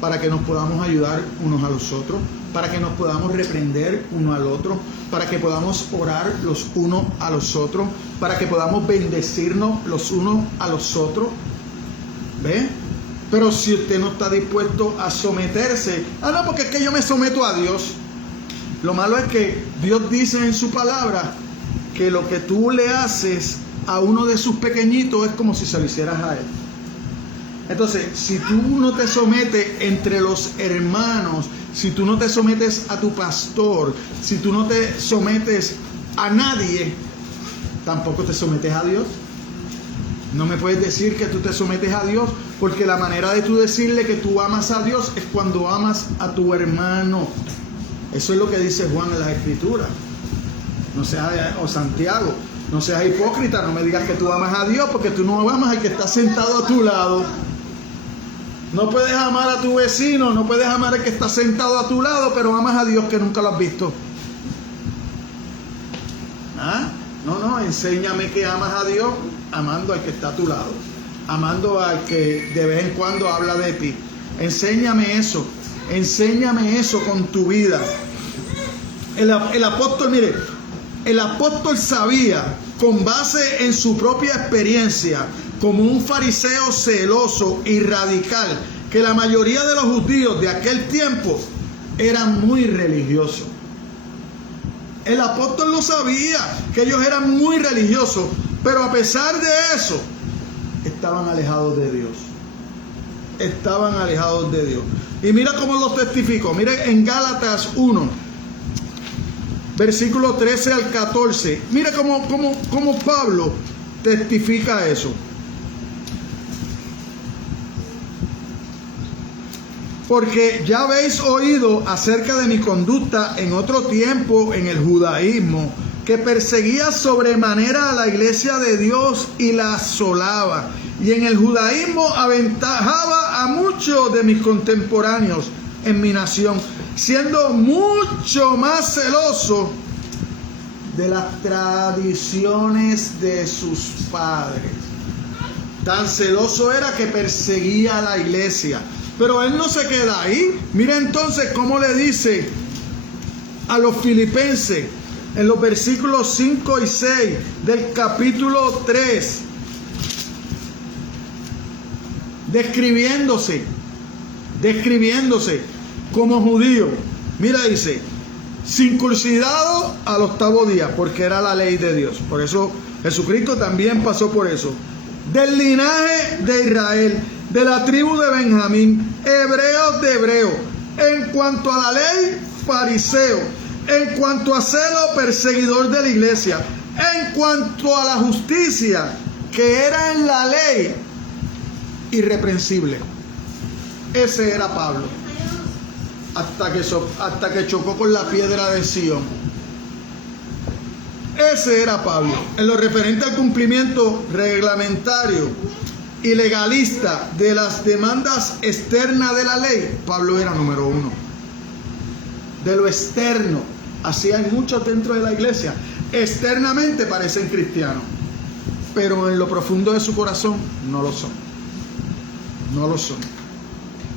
Para que nos podamos ayudar unos a los otros, para que nos podamos reprender uno al otro, para que podamos orar los unos a los otros, para que podamos bendecirnos los unos a los otros. ¿Ve? Pero si usted no está dispuesto a someterse, no, porque es que yo me someto a Dios. Lo malo es que Dios dice en su palabra que lo que tú le haces a uno de sus pequeñitos es como si se lo hicieras a él. Entonces, si tú no te sometes entre los hermanos, si tú no te sometes a tu pastor, si tú no te sometes a nadie, tampoco te sometes a Dios. No me puedes decir que tú te sometes a Dios, porque la manera de tú decirle que tú amas a Dios es cuando amas a tu hermano. Eso es lo que dice Juan en las Escrituras. No seas, o Santiago, no seas hipócrita, no me digas que tú amas a Dios, porque tú no amas al que está sentado a tu lado. No puedes amar a tu vecino, no puedes amar al que está sentado a tu lado, pero amas a Dios que nunca lo has visto. No, enséñame que amas a Dios amando al que está a tu lado, amando al que de vez en cuando habla de ti. Enséñame eso con tu vida. El apóstol, mire, el apóstol sabía, con base en su propia experiencia, como un fariseo celoso y radical, que la mayoría de los judíos de aquel tiempo eran muy religiosos. El apóstol lo sabía, que ellos eran muy religiosos, pero a pesar de eso, estaban alejados de Dios. Estaban alejados de Dios. Y mira cómo los testificó. Mire en Gálatas 1, versículo 13 al 14. Mira cómo Pablo testifica eso. Porque ya habéis oído acerca de mi conducta en otro tiempo en el judaísmo, que perseguía sobremanera a la iglesia de Dios y la asolaba. Y en el judaísmo aventajaba a muchos de mis contemporáneos en mi nación, siendo mucho más celoso de las tradiciones de sus padres. Tan celoso era que perseguía a la iglesia. Pero él no se queda ahí. Mira entonces cómo le dice a los filipenses en los versículos 5 y 6 del capítulo 3, describiéndose como judío. Mira, dice, circuncidado al 8º día, porque era la ley de Dios. Por eso Jesucristo también pasó por eso. Del linaje de Israel, de la tribu de Benjamín, hebreos de hebreos, en cuanto a la ley, fariseo, en cuanto a celo, perseguidor de la iglesia, en cuanto a la justicia que era en la ley, irreprensible. Ese era Pablo, hasta que chocó con la piedra de Sion. Ese era Pablo. En lo referente al cumplimiento reglamentario y legalista de las demandas externas de la ley, Pablo era número 1. De lo externo, así hay muchos dentro de la iglesia. Externamente parecen cristianos, pero en lo profundo de su corazón no lo son. No lo son.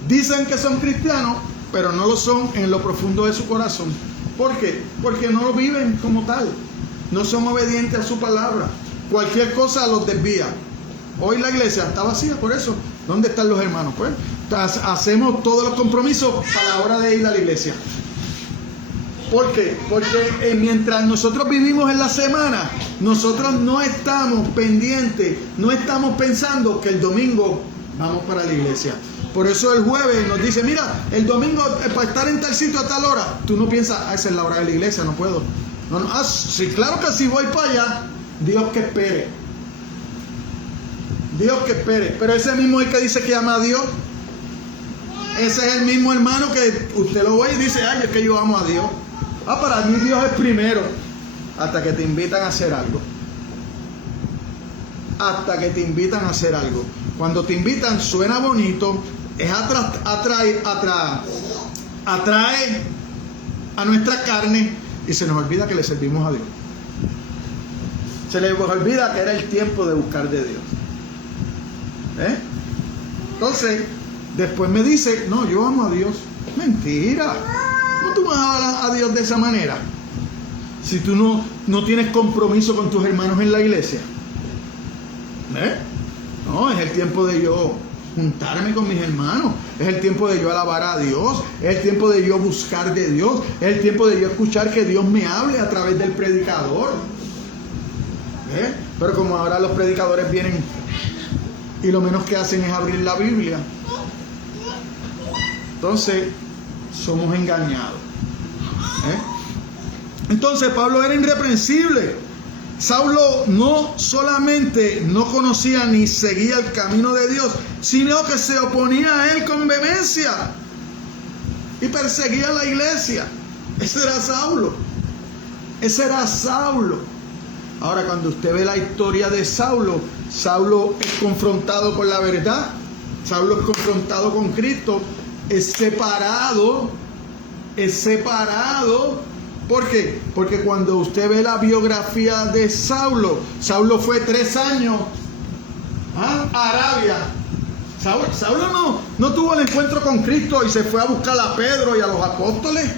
Dicen que son cristianos, pero no lo son en lo profundo de su corazón. ¿Por qué? Porque no lo viven como tal. No son obedientes a su palabra. Cualquier cosa los desvía. Hoy la iglesia está vacía por eso. ¿Dónde están los hermanos? Pues hacemos todos los compromisos a la hora de ir a la iglesia. ¿Por qué? Porque mientras nosotros vivimos en la semana, nosotros no estamos pendientes, no estamos pensando que el domingo vamos para la iglesia. Por eso el jueves nos dice, mira, el domingo para estar en tal sitio a tal hora. Tú no piensas, esa es la hora de la iglesia, no puedo. No, sí, claro que si voy para allá, Dios que espere. Dios que espere. Pero ese mismo es el que dice que ama a Dios. Ese es el mismo hermano que usted lo ve y dice, ay, es que yo amo a Dios. Para mí Dios es primero. Hasta que te invitan a hacer algo. Hasta que te invitan a hacer algo. Cuando te invitan suena bonito, es atrae a nuestra carne y se nos olvida que le servimos a Dios. Se les olvida que era el tiempo de buscar de Dios. Entonces, después me dice, no, yo amo a Dios. Mentira. ¿Cómo tú vas a hablar a Dios de esa manera? Si tú no tienes compromiso con tus hermanos en la iglesia. No, es el tiempo de yo juntarme con mis hermanos. Es el tiempo de yo alabar a Dios. Es el tiempo de yo buscar de Dios. Es el tiempo de yo escuchar que Dios me hable a través del predicador. Pero como ahora los predicadores vienen y lo menos que hacen es abrir la Biblia, entonces somos engañados. Entonces Pablo era irreprensible. Saulo no solamente no conocía ni seguía el camino de Dios, sino que se oponía a él con vehemencia y perseguía a la iglesia. Ese era Saulo. Ese era Saulo. Ahora, cuando usted ve la historia de Saulo, Saulo es confrontado con la verdad. Saulo es confrontado con Cristo. Es separado. ¿Por qué? Porque cuando usted ve la biografía de Saulo, Saulo fue 3 años a Arabia. Saulo no tuvo el encuentro con Cristo y se fue a buscar a Pedro y a los apóstoles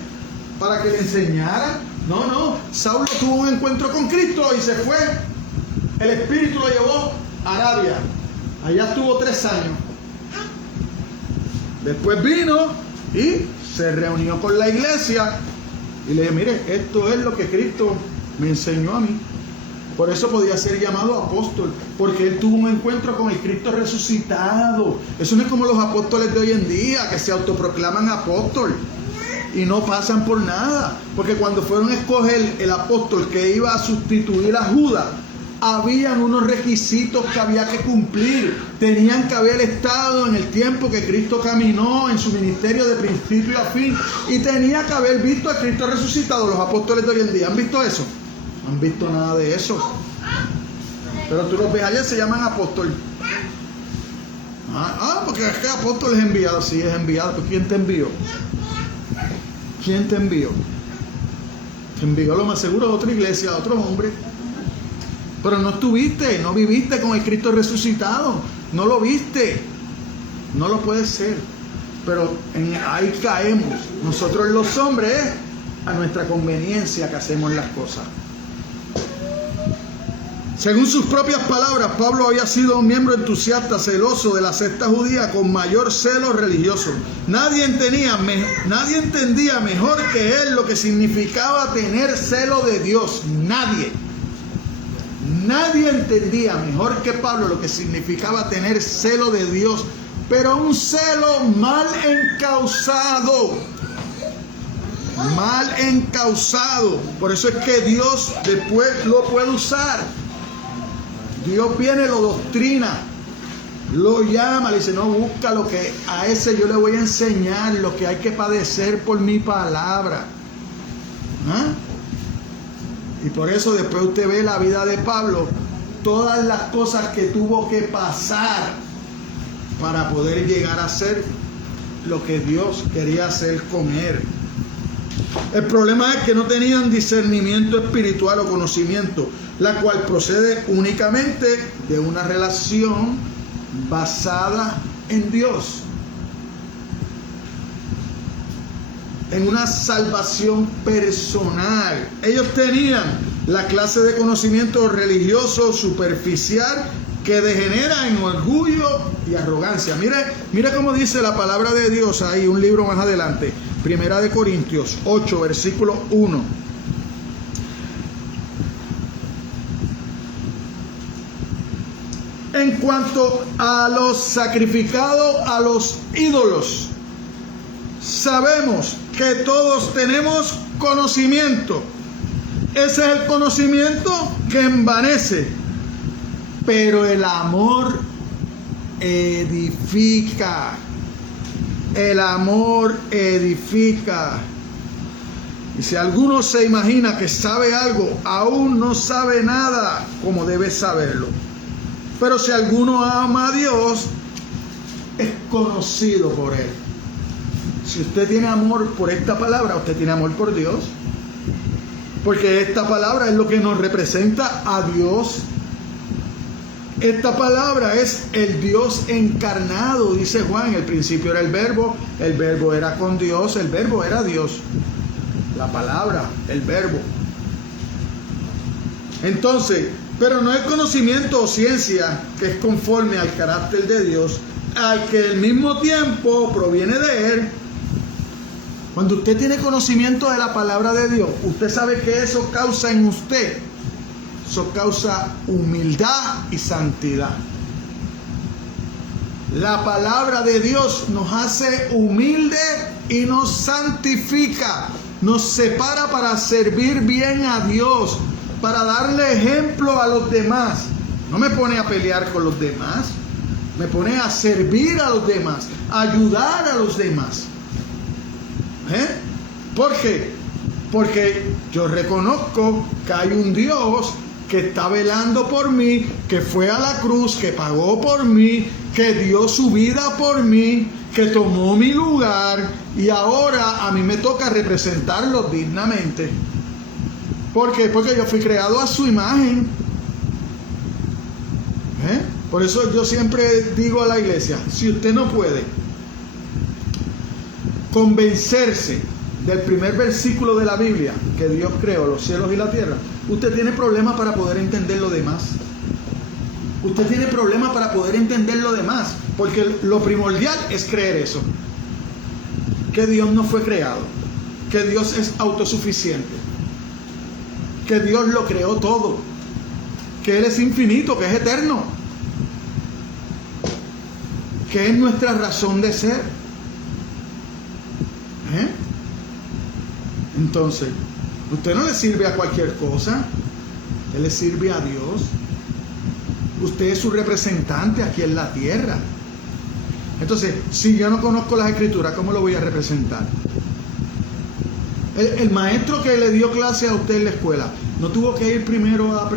para que le enseñaran. No, Saulo tuvo un encuentro con Cristo y se fue. El Espíritu lo llevó a Arabia. Allá estuvo 3 años. Después vino y se reunió con la iglesia y le dije, mire, esto es lo que Cristo me enseñó a mí. Por eso podía ser llamado apóstol, porque él tuvo un encuentro con el Cristo resucitado. Eso no es como los apóstoles de hoy en día, que se autoproclaman apóstol y no pasan por nada. Porque cuando fueron a escoger el apóstol que iba a sustituir a Judas, habían unos requisitos que había que cumplir. Tenían que haber estado en el tiempo que Cristo caminó en su ministerio de principio a fin, y tenía que haber visto a Cristo resucitado. Los apóstoles de hoy en día, ¿han visto eso? No han visto nada de eso. Pero tú los ves allá, se llaman apóstol. Porque es que apóstol es enviado. Sí, es enviado. ¿Pero quién te envió? ¿Quién te envió? Te envió lo más seguro a otra iglesia, a otro hombre. Pero no estuviste, no viviste con el Cristo resucitado. No lo viste. No lo puede ser. Pero ahí caemos. Nosotros los hombres, a nuestra conveniencia que hacemos las cosas. Según sus propias palabras, Pablo había sido un miembro entusiasta, celoso de la secta judía con mayor celo religioso. Nadie entendía mejor que él lo que significaba tener celo de Dios. Nadie entendía mejor que Pablo lo que significaba tener celo de Dios, pero un celo mal encausado. Mal encausado. Por eso es que Dios después lo puede usar. Dios viene, lo doctrina, lo llama, le dice, no, busca lo que a ese yo le voy a enseñar, lo que hay que padecer por mi palabra. Y por eso después usted ve la vida de Pablo, todas las cosas que tuvo que pasar para poder llegar a ser lo que Dios quería hacer con él. El problema es que no tenían discernimiento espiritual o conocimiento, la cual procede únicamente de una relación basada en Dios, en una salvación personal. Ellos tenían la clase de conocimiento religioso superficial que degenera en orgullo y arrogancia. Mire cómo dice la palabra de Dios ahí, un libro más adelante, Primera de Corintios 8, versículo 1. En cuanto a los sacrificados a los ídolos, sabemos que todos tenemos conocimiento. Ese es el conocimiento que envanece, pero el amor edifica. El amor edifica. Y si alguno se imagina que sabe algo, aún no sabe nada como debe saberlo. Pero si alguno ama a Dios, es conocido por Él. Si usted tiene amor por esta palabra, usted tiene amor por Dios. Porque esta palabra es lo que nos representa a Dios. Esta palabra es el Dios encarnado, dice Juan. El principio era el verbo era con Dios, el verbo era Dios. La palabra, el verbo. Entonces, pero no es conocimiento o ciencia que es conforme al carácter de Dios, al que al mismo tiempo proviene de Él. Cuando usted tiene conocimiento de la palabra de Dios, usted sabe que eso causa en usted. Eso causa humildad y santidad. La palabra de Dios nos hace humilde y nos santifica. Nos separa para servir bien a Dios, para darle ejemplo a los demás. No me pone a pelear con los demás, me pone a servir a los demás, a ayudar a los demás. ¿Por qué? Porque yo reconozco que hay un Dios que está velando por mí, que fue a la cruz, que pagó por mí, que dio su vida por mí, que tomó mi lugar, y ahora a mí me toca representarlo dignamente. ¿Por qué? Porque yo fui creado a su imagen. Por eso yo siempre digo a la iglesia, si usted no puede convencerse del primer versículo de la Biblia, que Dios creó los cielos y la tierra, usted tiene problemas para poder entender lo demás. Usted tiene problemas para poder entender lo demás, porque lo primordial es creer eso, que Dios no fue creado, que Dios es autosuficiente, que Dios lo creó todo, que Él es infinito, que es eterno, que es nuestra razón de ser. Entonces, usted no le sirve a cualquier cosa, usted le sirve a Dios. Usted es su representante aquí en la tierra. Entonces, si yo no conozco las escrituras, ¿cómo lo voy a representar? El maestro que le dio clase a usted en la escuela, no tuvo que ir primero a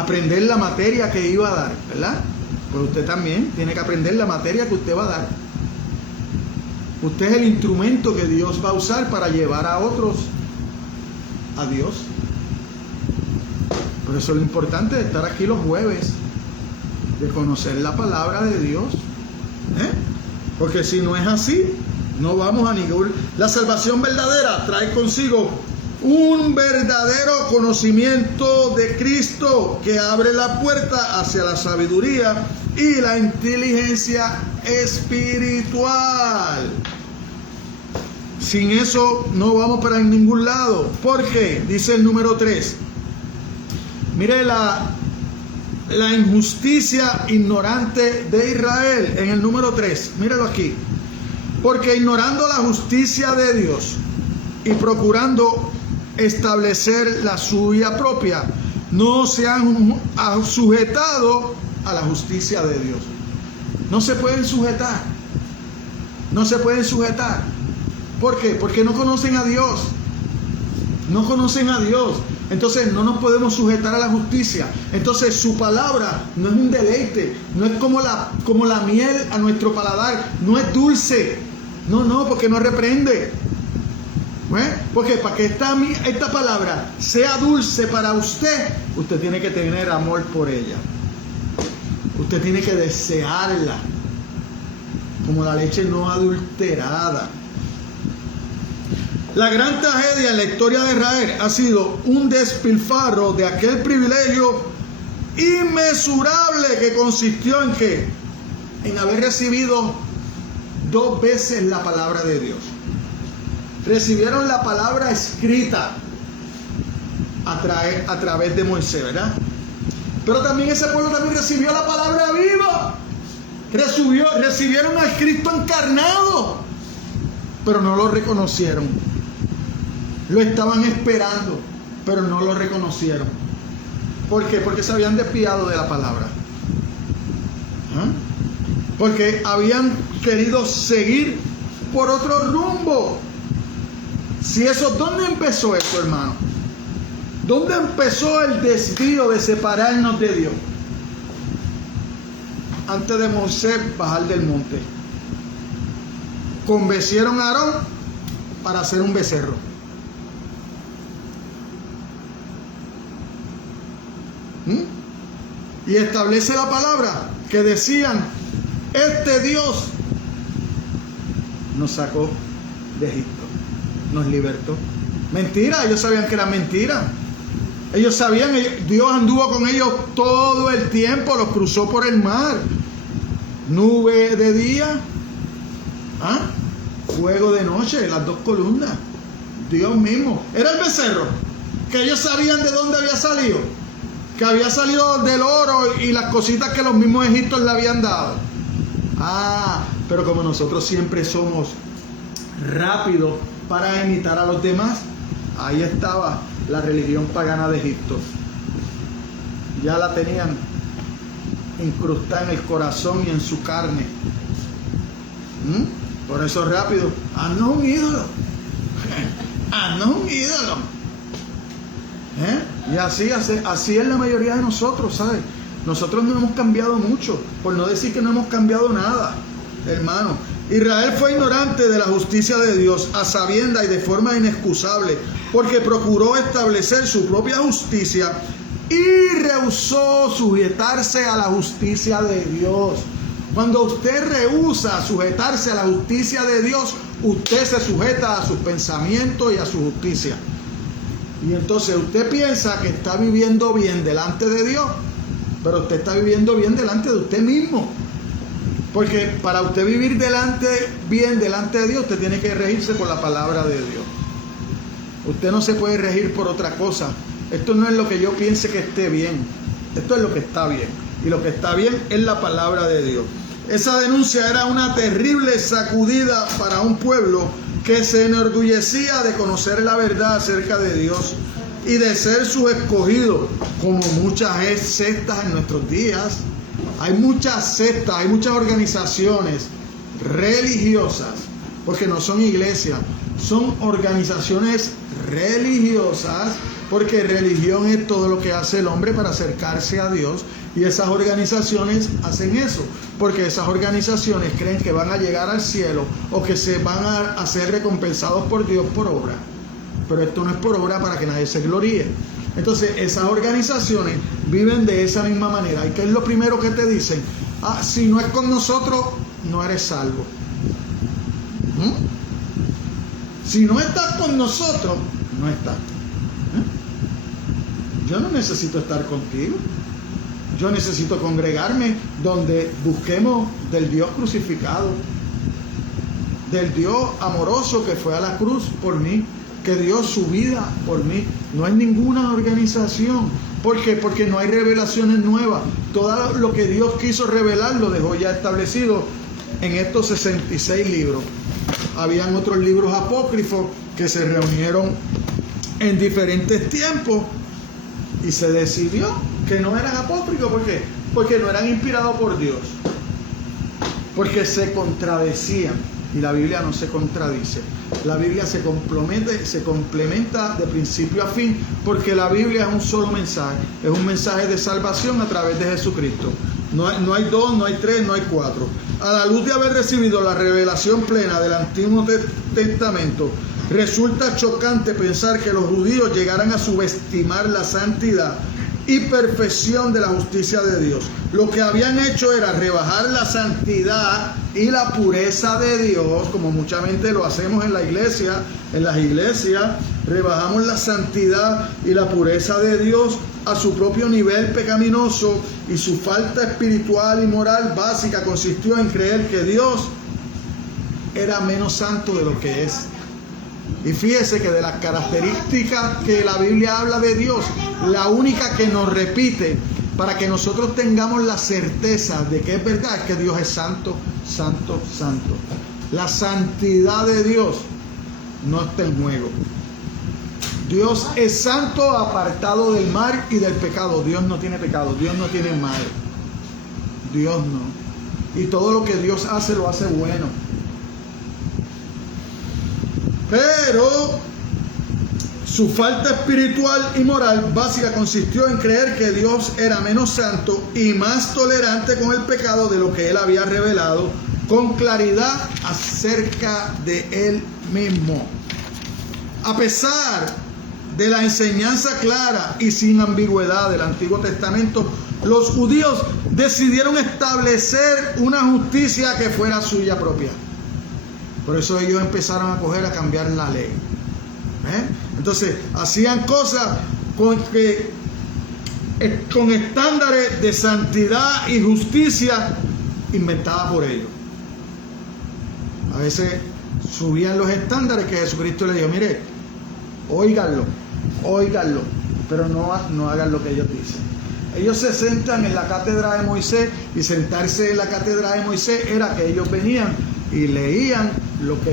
aprender la materia que iba a dar, ¿verdad? Pues usted también tiene que aprender la materia que usted va a dar. Usted es el instrumento que Dios va a usar para llevar a otros a Dios. Por eso lo importante de estar aquí los jueves, de conocer la palabra de Dios, porque si no es así, no vamos a ningún... La salvación verdadera trae consigo un verdadero conocimiento de Cristo que abre la puerta hacia la sabiduría y la inteligencia espiritual. Sin eso no vamos para ningún lado. ¿Por qué? Dice el número 3. Mire la injusticia ignorante de Israel en el número 3. Míralo aquí. Porque ignorando la justicia de Dios y procurando establecer la suya propia, no se han sujetado a la justicia de Dios. No se pueden sujetar. No se pueden sujetar. ¿Por qué? Porque no conocen a Dios. No conocen a Dios. Entonces no nos podemos sujetar a la justicia. Entonces su palabra no es un deleite. No es como la miel a nuestro paladar. No es dulce. No, porque no reprende. Porque para que esta palabra sea dulce para usted, usted tiene que tener amor por ella. Usted tiene que desearla como la leche no adulterada. La gran tragedia en la historia de Israel ha sido un despilfarro de aquel privilegio inmesurable que consistió en ¿qué? En haber recibido 2 veces la palabra de Dios. Recibieron la palabra escrita a través de Moisés, ¿verdad? Pero también ese pueblo también recibió la palabra viva. Recibieron a Cristo encarnado, pero no lo reconocieron. Lo estaban esperando, pero no lo reconocieron. ¿Por qué? Porque se habían desviado de la palabra. Porque habían querido seguir por otro rumbo. ¿Dónde empezó eso, hermano? ¿Dónde empezó el desvío de separarnos de Dios? Antes de Moisés bajar del monte. Convencieron a Aarón para hacer un becerro. Y establece la palabra que decían: este Dios nos sacó de Egipto, nos libertó. Mentira, ellos sabían que era mentira. Ellos sabían, Dios anduvo con ellos todo el tiempo, los cruzó por el mar. Nube de día, fuego de noche, las 2 columnas. Dios mismo. Era el becerro, que ellos sabían de dónde había salido, que había salido del oro y las cositas que los mismos egipcios le habían dado. Pero como nosotros siempre somos rápidos para imitar a los demás, ahí estaba la religión pagana de Egipto. Ya la tenían incrustada en el corazón y en su carne. Por eso rápido, haznos un ídolo. Haznos un ídolo. Y así es la mayoría de nosotros, ¿sabes? Nosotros no hemos cambiado mucho, por no decir que no hemos cambiado nada, hermano. Israel fue ignorante de la justicia de Dios a sabiendas y de forma inexcusable, porque procuró establecer su propia justicia y rehusó sujetarse a la justicia de Dios. Cuando usted rehúsa sujetarse a la justicia de Dios, usted se sujeta a sus pensamientos y a su justicia. Y entonces usted piensa que está viviendo bien delante de Dios, pero usted está viviendo bien delante de usted mismo. Porque para usted vivir bien delante de Dios, usted tiene que regirse por la palabra de Dios. Usted no se puede regir por otra cosa. Esto no es lo que yo piense que esté bien. Esto es lo que está bien. Y lo que está bien es la palabra de Dios. Esa denuncia era una terrible sacudida para un pueblo que se enorgullecía de conocer la verdad acerca de Dios y de ser su escogido, como muchas sectas en nuestros días. Hay muchas sectas, hay muchas organizaciones religiosas, porque no son iglesias, son organizaciones religiosas, porque religión es todo lo que hace el hombre para acercarse a Dios, y esas organizaciones hacen eso, porque esas organizaciones creen que van a llegar al cielo o que se van a ser recompensados por Dios por obra. Pero esto no es por obra para que nadie se gloríe. Entonces esas organizaciones viven de esa misma manera. ¿Y qué es lo primero que te dicen? Si no es con nosotros, no eres salvo. Si no estás con nosotros, no estás. Yo no necesito estar contigo. Yo necesito congregarme donde busquemos del Dios crucificado, del Dios amoroso que fue a la cruz por mí, que dio su vida por mí. No hay ninguna organización. ¿Por qué? Porque no hay revelaciones nuevas. Todo lo que Dios quiso revelar lo dejó ya establecido en estos 66 libros. Habían otros libros apócrifos que se reunieron en diferentes tiempos y se decidió que no eran apócrifos. ¿Por qué? Porque no eran inspirados por Dios, porque se contradecían. Y la Biblia no se contradice. La Biblia se complementa de principio a fin, porque la Biblia es un solo mensaje. Es un mensaje de salvación a través de Jesucristo. No hay dos, no hay tres, no hay cuatro. A la luz de haber recibido la revelación plena del Antiguo Testamento, resulta chocante pensar que los judíos llegaran a subestimar la santidad y perfección de la justicia de Dios. Lo que habían hecho era rebajar la santidad y la pureza de Dios, como muchamente lo hacemos en la iglesia. En las iglesias rebajamos la santidad y la pureza de Dios a su propio nivel pecaminoso, y su falta espiritual y moral básica consistió en creer que Dios era menos santo de lo que es. Y fíjese que de las características que la Biblia habla de Dios, la única que nos repite para que nosotros tengamos la certeza de que es verdad es que Dios es santo, santo, santo. La santidad de Dios no está en juego. Dios es santo, apartado del mal y del pecado. Dios no tiene pecado, Dios no tiene mal. Dios no. Y todo lo que Dios hace, lo hace bueno. Pero su falta espiritual y moral básica consistió en creer que Dios era menos santo y más tolerante con el pecado de lo que Él había revelado con claridad acerca de Él mismo. A pesar de la enseñanza clara y sin ambigüedad del Antiguo Testamento, los judíos decidieron establecer una justicia que fuera suya propia. Por eso ellos empezaron a cambiar la ley. Entonces, hacían cosas con estándares de santidad y justicia inventadas por ellos. A veces subían los estándares que Jesucristo le dijo: mire, óiganlo, pero no hagan lo que ellos dicen. Ellos se sentan en la cátedra de Moisés, y sentarse en la cátedra de Moisés era que ellos venían y leían lo que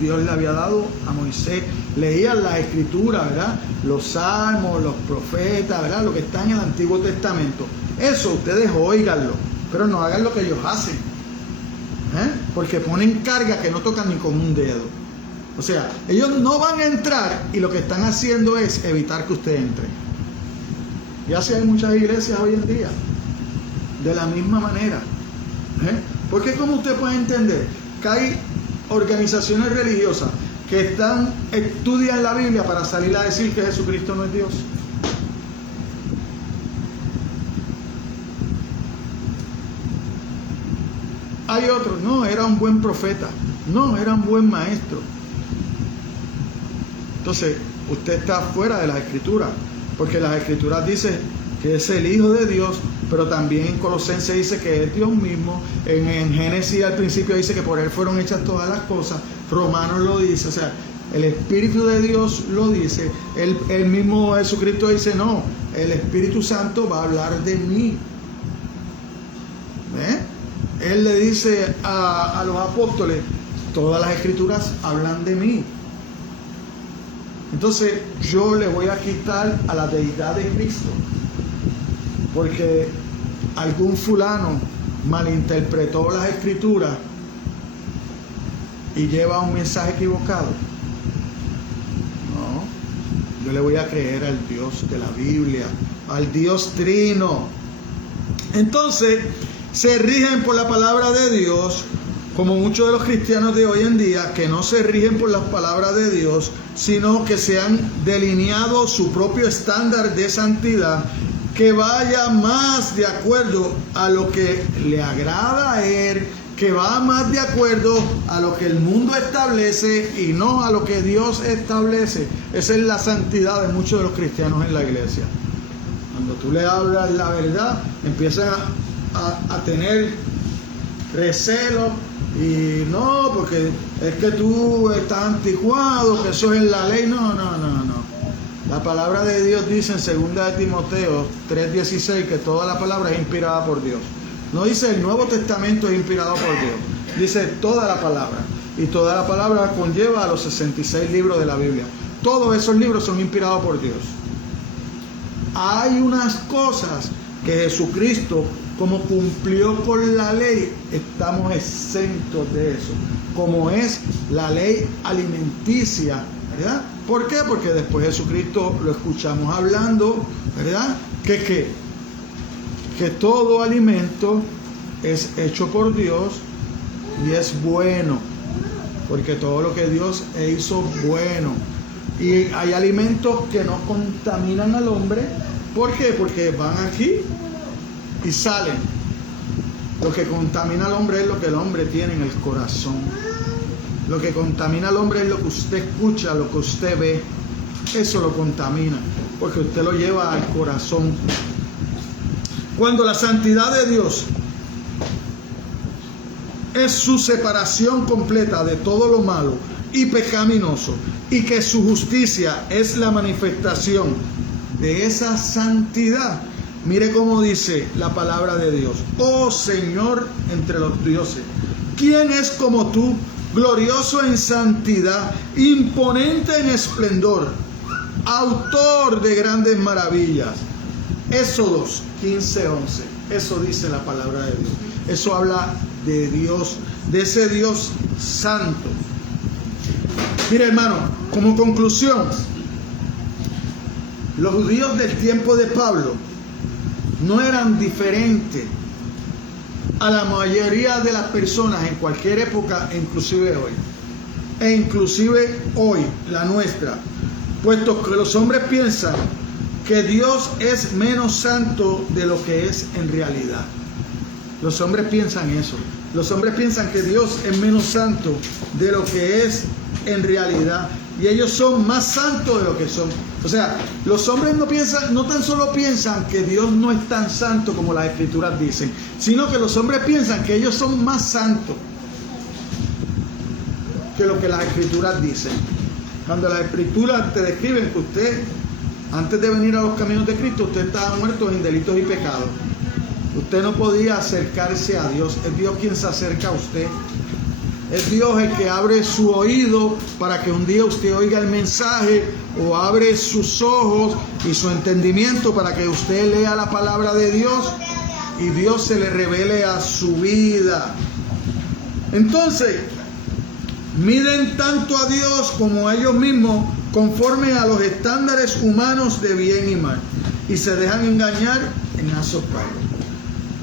Dios le había dado a Moisés. Leían las escrituras, ¿verdad? Los salmos, los profetas, ¿verdad? Lo que está en el Antiguo Testamento. Eso ustedes óiganlo, pero no hagan lo que ellos hacen. Porque ponen carga que no tocan ni con un dedo. O sea, ellos no van a entrar, y lo que están haciendo es evitar que usted entre. Y así hay muchas iglesias hoy en día, de la misma manera. Porque como usted puede entender que hay organizaciones religiosas que estudian la Biblia para salir a decir que Jesucristo no es Dios. Hay otros: no, era un buen profeta, no, era un buen maestro. Entonces, usted está fuera de las Escrituras, porque las Escrituras dicen que es el Hijo de Dios, pero también en Colosenses dice que es Dios mismo. En Génesis al principio dice que por Él fueron hechas todas las cosas. Romanos lo dice, o sea, el Espíritu de Dios lo dice. El mismo Jesucristo dice: no, el Espíritu Santo va a hablar de mí. Él le dice a los apóstoles: todas las Escrituras hablan de mí. Entonces yo le voy a quitar a la deidad de Cristo porque algún fulano malinterpretó las Escrituras y lleva un mensaje equivocado. No, Yo le voy a creer al Dios de la Biblia, al Dios Trino. Entonces, se rigen por la palabra de Dios, como muchos de los cristianos de hoy en día, que no se rigen por las palabras de Dios, sino que se han delineado su propio estándar de santidad, que vaya más de acuerdo a lo que le agrada a él, que va más de acuerdo a lo que el mundo establece y no a lo que Dios establece. Esa es la santidad de muchos de los cristianos en la iglesia. Cuando tú le hablas la verdad, empiezan a tener recelo y no, porque es que tú estás anticuado, que eso es la ley. No. La palabra de Dios dice en 2 de Timoteo 3:16 que toda la palabra es inspirada por Dios. No dice el Nuevo Testamento es inspirado por Dios, dice toda la palabra. Y toda la palabra conlleva a los 66 libros de la Biblia. Todos esos libros son inspirados por Dios. Hay unas cosas que Jesucristo, como cumplió con la ley, estamos exentos de eso, como es la ley alimenticia, ¿verdad? ¿Por qué? Porque después Jesucristo lo escuchamos hablando, ¿verdad? Que todo alimento es hecho por Dios y es bueno, porque todo lo que Dios hizo bueno. Y hay alimentos que no contaminan al hombre. ¿Por qué? Porque van aquí y salen. Lo que contamina al hombre es lo que el hombre tiene en el corazón. Lo que contamina al hombre es lo que usted escucha, lo que usted ve. Eso lo contamina, porque usted lo lleva al corazón. Cuando la santidad de Dios es su separación completa de todo lo malo y pecaminoso, y que su justicia es la manifestación de esa santidad, mire cómo dice la palabra de Dios: oh Señor entre los dioses, ¿quién es como tú, glorioso en santidad, imponente en esplendor, autor de grandes maravillas? Éxodos 15:11. Eso dice la palabra de Dios. Eso habla de Dios, de ese Dios santo. Mire, hermano, como conclusión, los judíos del tiempo de Pablo no eran diferentes a la mayoría de las personas en cualquier época, inclusive hoy. E inclusive hoy, la nuestra. Puesto que los hombres piensan que Dios es menos santo de lo que es en realidad. Los hombres piensan eso. Los hombres piensan que Dios es menos santo de lo que es en realidad. Y ellos son más santos de lo que son. O sea, los hombres no tan solo piensan que Dios no es tan santo como las Escrituras dicen, sino que los hombres piensan que ellos son más santos que lo que las Escrituras dicen. Cuando las Escrituras te describen que usted, antes de venir a los caminos de Cristo, usted estaba muerto en delitos y pecados. Usted no podía acercarse a Dios. Es Dios quien se acerca a usted. Es Dios el que abre su oído para que un día usted oiga el mensaje, o abre sus ojos y su entendimiento para que usted lea la palabra de Dios y Dios se le revele a su vida. Entonces, miden tanto a Dios como a ellos mismos conforme a los estándares humanos de bien y mal, y se dejan engañar en asopar.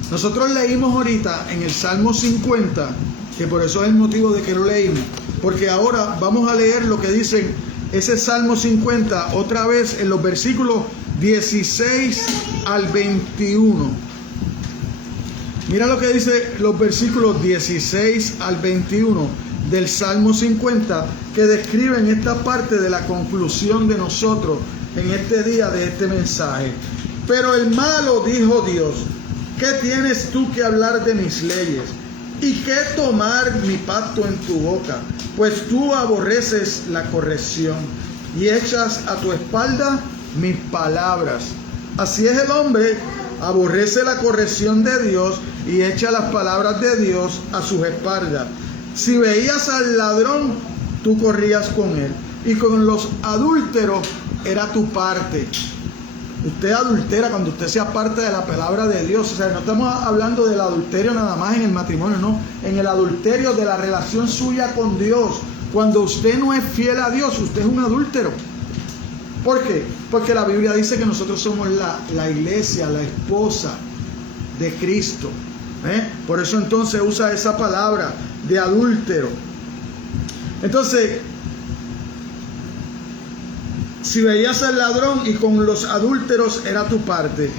Nosotros leímos ahorita en el Salmo 50, que por eso es el motivo de que lo leímos, porque ahora vamos a leer lo que dice ese Salmo 50 otra vez en los versículos 16 al 21. Mira lo que dice los versículos 16 al 21 del Salmo 50, que describen esta parte de la conclusión de nosotros en este día de este mensaje. Pero el malo, dijo Dios, ¿qué tienes tú que hablar de mis leyes? ¿Y qué tomar mi pacto en tu boca? Pues tú aborreces la corrección y echas a tu espalda mis palabras. Así es el hombre, aborrece la corrección de Dios y echa las palabras de Dios a sus espaldas. Si veías al ladrón, tú corrías con él, y con los adúlteros era tu parte. Usted adultera cuando usted sea parte de la palabra de Dios. O sea, no estamos hablando del adulterio nada más en el matrimonio, no. En el adulterio de la relación suya con Dios. Cuando usted no es fiel a Dios, usted es un adúltero. ¿Por qué? Porque la Biblia dice que nosotros somos la iglesia, la esposa de Cristo. Por eso entonces usa esa palabra de adúltero. Entonces, si veías al ladrón y con los adúlteros era tu parte,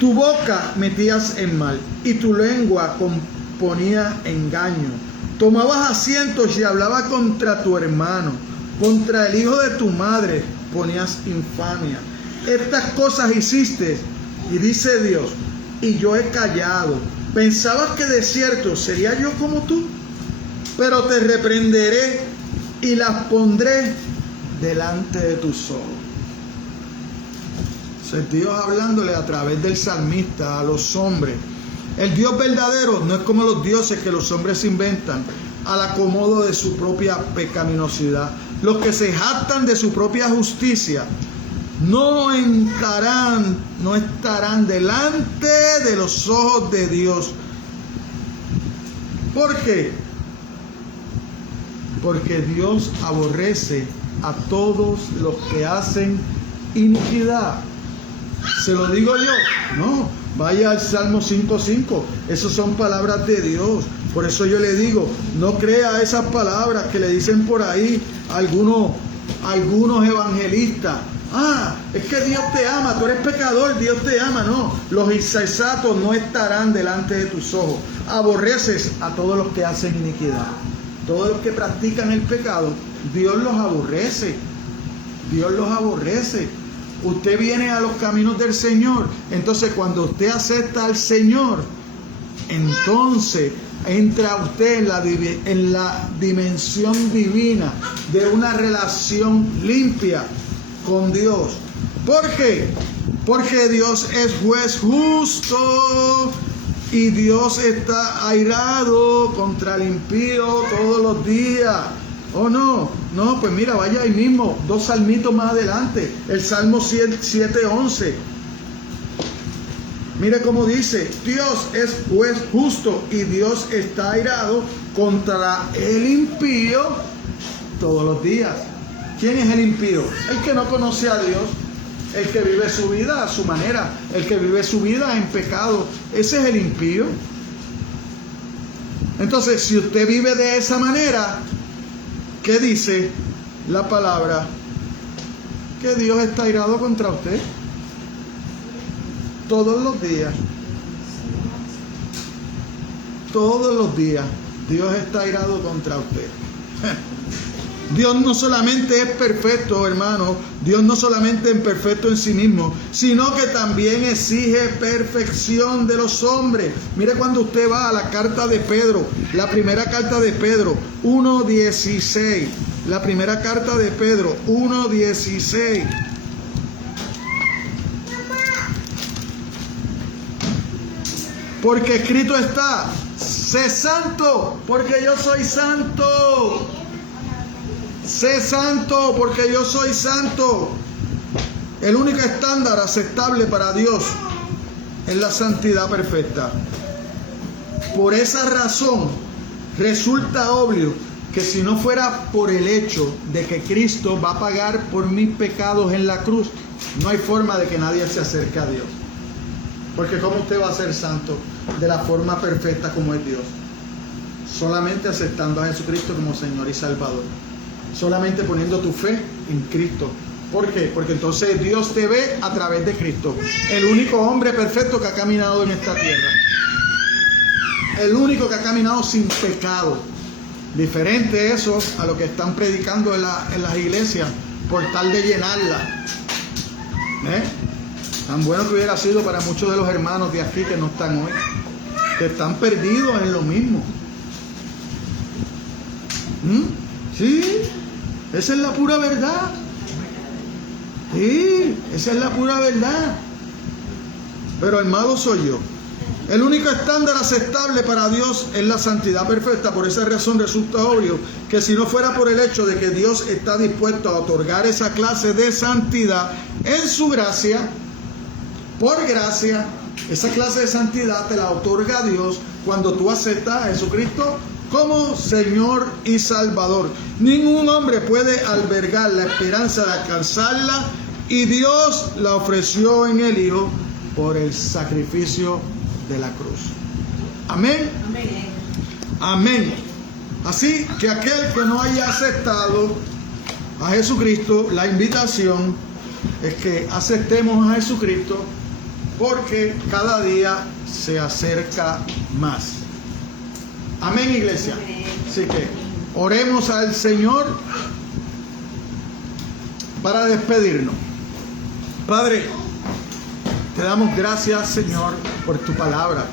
tu boca metías en mal y tu lengua componía engaño. Tomabas asientos y hablabas contra tu hermano, contra el hijo de tu madre ponías infamia. Estas cosas hiciste, y dice Dios, y yo he callado. Pensabas que de cierto sería yo como tú, pero te reprenderé y las pondré delante de tus ojos. Es Dios hablándole a través del salmista a los hombres. El Dios verdadero no es como los dioses que los hombres inventan al acomodo de su propia pecaminosidad. Los que se jactan de su propia justicia no estarán delante de los ojos de Dios. ¿Por qué? Porque Dios aborrece a todos los que hacen iniquidad. ¿Se lo digo yo? No, vaya al Salmo 5:5. Esas son palabras de Dios. Por eso yo le digo, no crea esas palabras que le dicen por ahí algunos evangelistas. Es que Dios te ama, tú eres pecador, Dios te ama. No, los insensatos no estarán delante de tus ojos. Aborreces a todos los que hacen iniquidad. Todos los que practican el pecado, Dios los aborrece. Dios los aborrece. Usted viene a los caminos del Señor. Entonces, cuando usted acepta al Señor, entonces entra usted en la dimensión divina de una relación limpia con Dios. ¿Por qué? Porque Dios es juez justo y Dios está airado contra el impío todos los días. ¿Oh no? No, pues mira, vaya ahí mismo, 2 salmitos más adelante, el Salmo 7:11. Mire cómo dice, Dios es juez justo y Dios está airado contra el impío todos los días. ¿Quién es el impío? El que no conoce a Dios, el que vive su vida a su manera, el que vive su vida en pecado. Ese es el impío. Entonces, si usted vive de esa manera, ¿qué dice la palabra? Que Dios está airado contra usted todos los días. Todos los días Dios está airado contra usted. Dios no solamente es perfecto, hermano. Dios no solamente es perfecto en sí mismo, sino que también exige perfección de los hombres. Mire cuando usted va a la carta de Pedro, la primera carta de Pedro, 1:16. La primera carta de Pedro, 1:16. Porque escrito está, sé santo, porque yo soy santo. Sé santo, porque yo soy santo. El único estándar aceptable para Dios es la santidad perfecta. Por esa razón, resulta obvio que si no fuera por el hecho de que Cristo va a pagar por mis pecados en la cruz, no hay forma de que nadie se acerque a Dios. Porque ¿cómo usted va a ser santo de la forma perfecta como es Dios? Solamente aceptando a Jesucristo como Señor y Salvador. Solamente poniendo tu fe en Cristo. ¿Por qué? Porque entonces Dios te ve a través de Cristo. El único hombre perfecto que ha caminado en esta tierra. El único que ha caminado sin pecado. Diferente eso a lo que están predicando en las iglesias por tal de llenarla. Tan bueno que hubiera sido para muchos de los hermanos de aquí que no están hoy, que están perdidos en lo mismo. Sí, esa es la pura verdad. Sí, esa es la pura verdad. Pero hermano soy yo. El único estándar aceptable para Dios es la santidad perfecta. Por esa razón resulta obvio que si no fuera por el hecho de que Dios está dispuesto a otorgar esa clase de santidad en su gracia, por gracia, esa clase de santidad te la otorga Dios cuando tú aceptas a Jesucristo como Señor y Salvador. Ningún hombre puede albergar la esperanza de alcanzarla, y Dios la ofreció en el Hijo por el sacrificio de la cruz. Amén. Amén. Así que aquel que no haya aceptado a Jesucristo, la invitación es que aceptemos a Jesucristo, porque cada día se acerca más. Amén, iglesia. Así que oremos al Señor para despedirnos. Padre, te damos gracias, Señor, por tu palabra.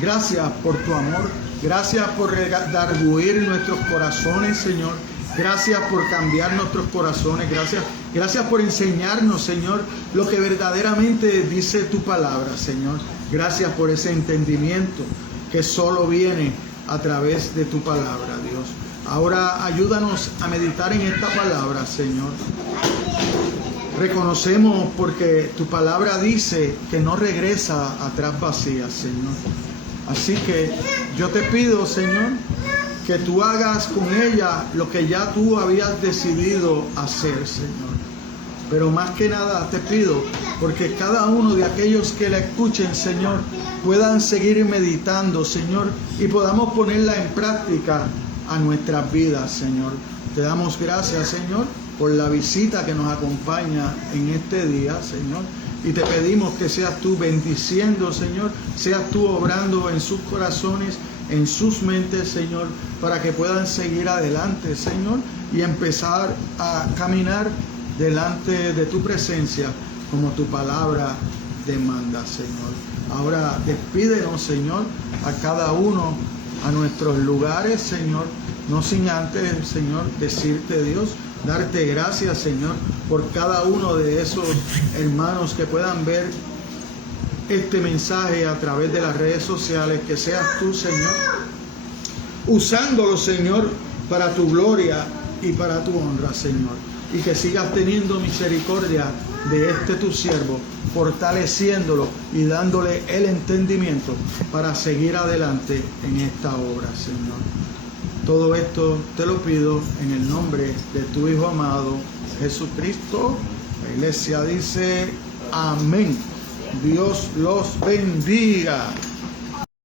Gracias por tu amor. Gracias por redarguir nuestros corazones, Señor. Gracias por cambiar nuestros corazones. Gracias por enseñarnos, Señor, lo que verdaderamente dice tu palabra, Señor. Gracias por ese entendimiento que solo viene a través de tu palabra, Dios. Ahora ayúdanos a meditar en esta palabra, Señor. Reconocemos porque tu palabra dice que no regresa atrás vacía, Señor. Así que yo te pido, Señor, que tú hagas con ella lo que ya tú habías decidido hacer, Señor. Pero más que nada te pido porque cada uno de aquellos que la escuchen, Señor, puedan seguir meditando, Señor, y podamos ponerla en práctica a nuestras vidas, Señor. Te damos gracias, Señor, por la visita que nos acompaña en este día, Señor. Y te pedimos que seas tú bendiciendo, Señor, seas tú obrando en sus corazones, en sus mentes, Señor, para que puedan seguir adelante, Señor, y empezar a caminar delante de tu presencia como tu palabra demanda, Señor. Ahora despídenos, Señor, a cada uno a nuestros lugares, Señor, no sin antes, Señor, decirte, Dios, darte gracias, Señor, por cada uno de esos hermanos que puedan ver este mensaje a través de las redes sociales. Que seas tú, Señor, usándolo, Señor, para tu gloria y para tu honra, Señor. Y que sigas teniendo misericordia de este tu siervo, fortaleciéndolo y dándole el entendimiento para seguir adelante en esta obra, Señor. Todo esto te lo pido en el nombre de tu Hijo amado, Jesucristo. La iglesia dice amén. Dios los bendiga.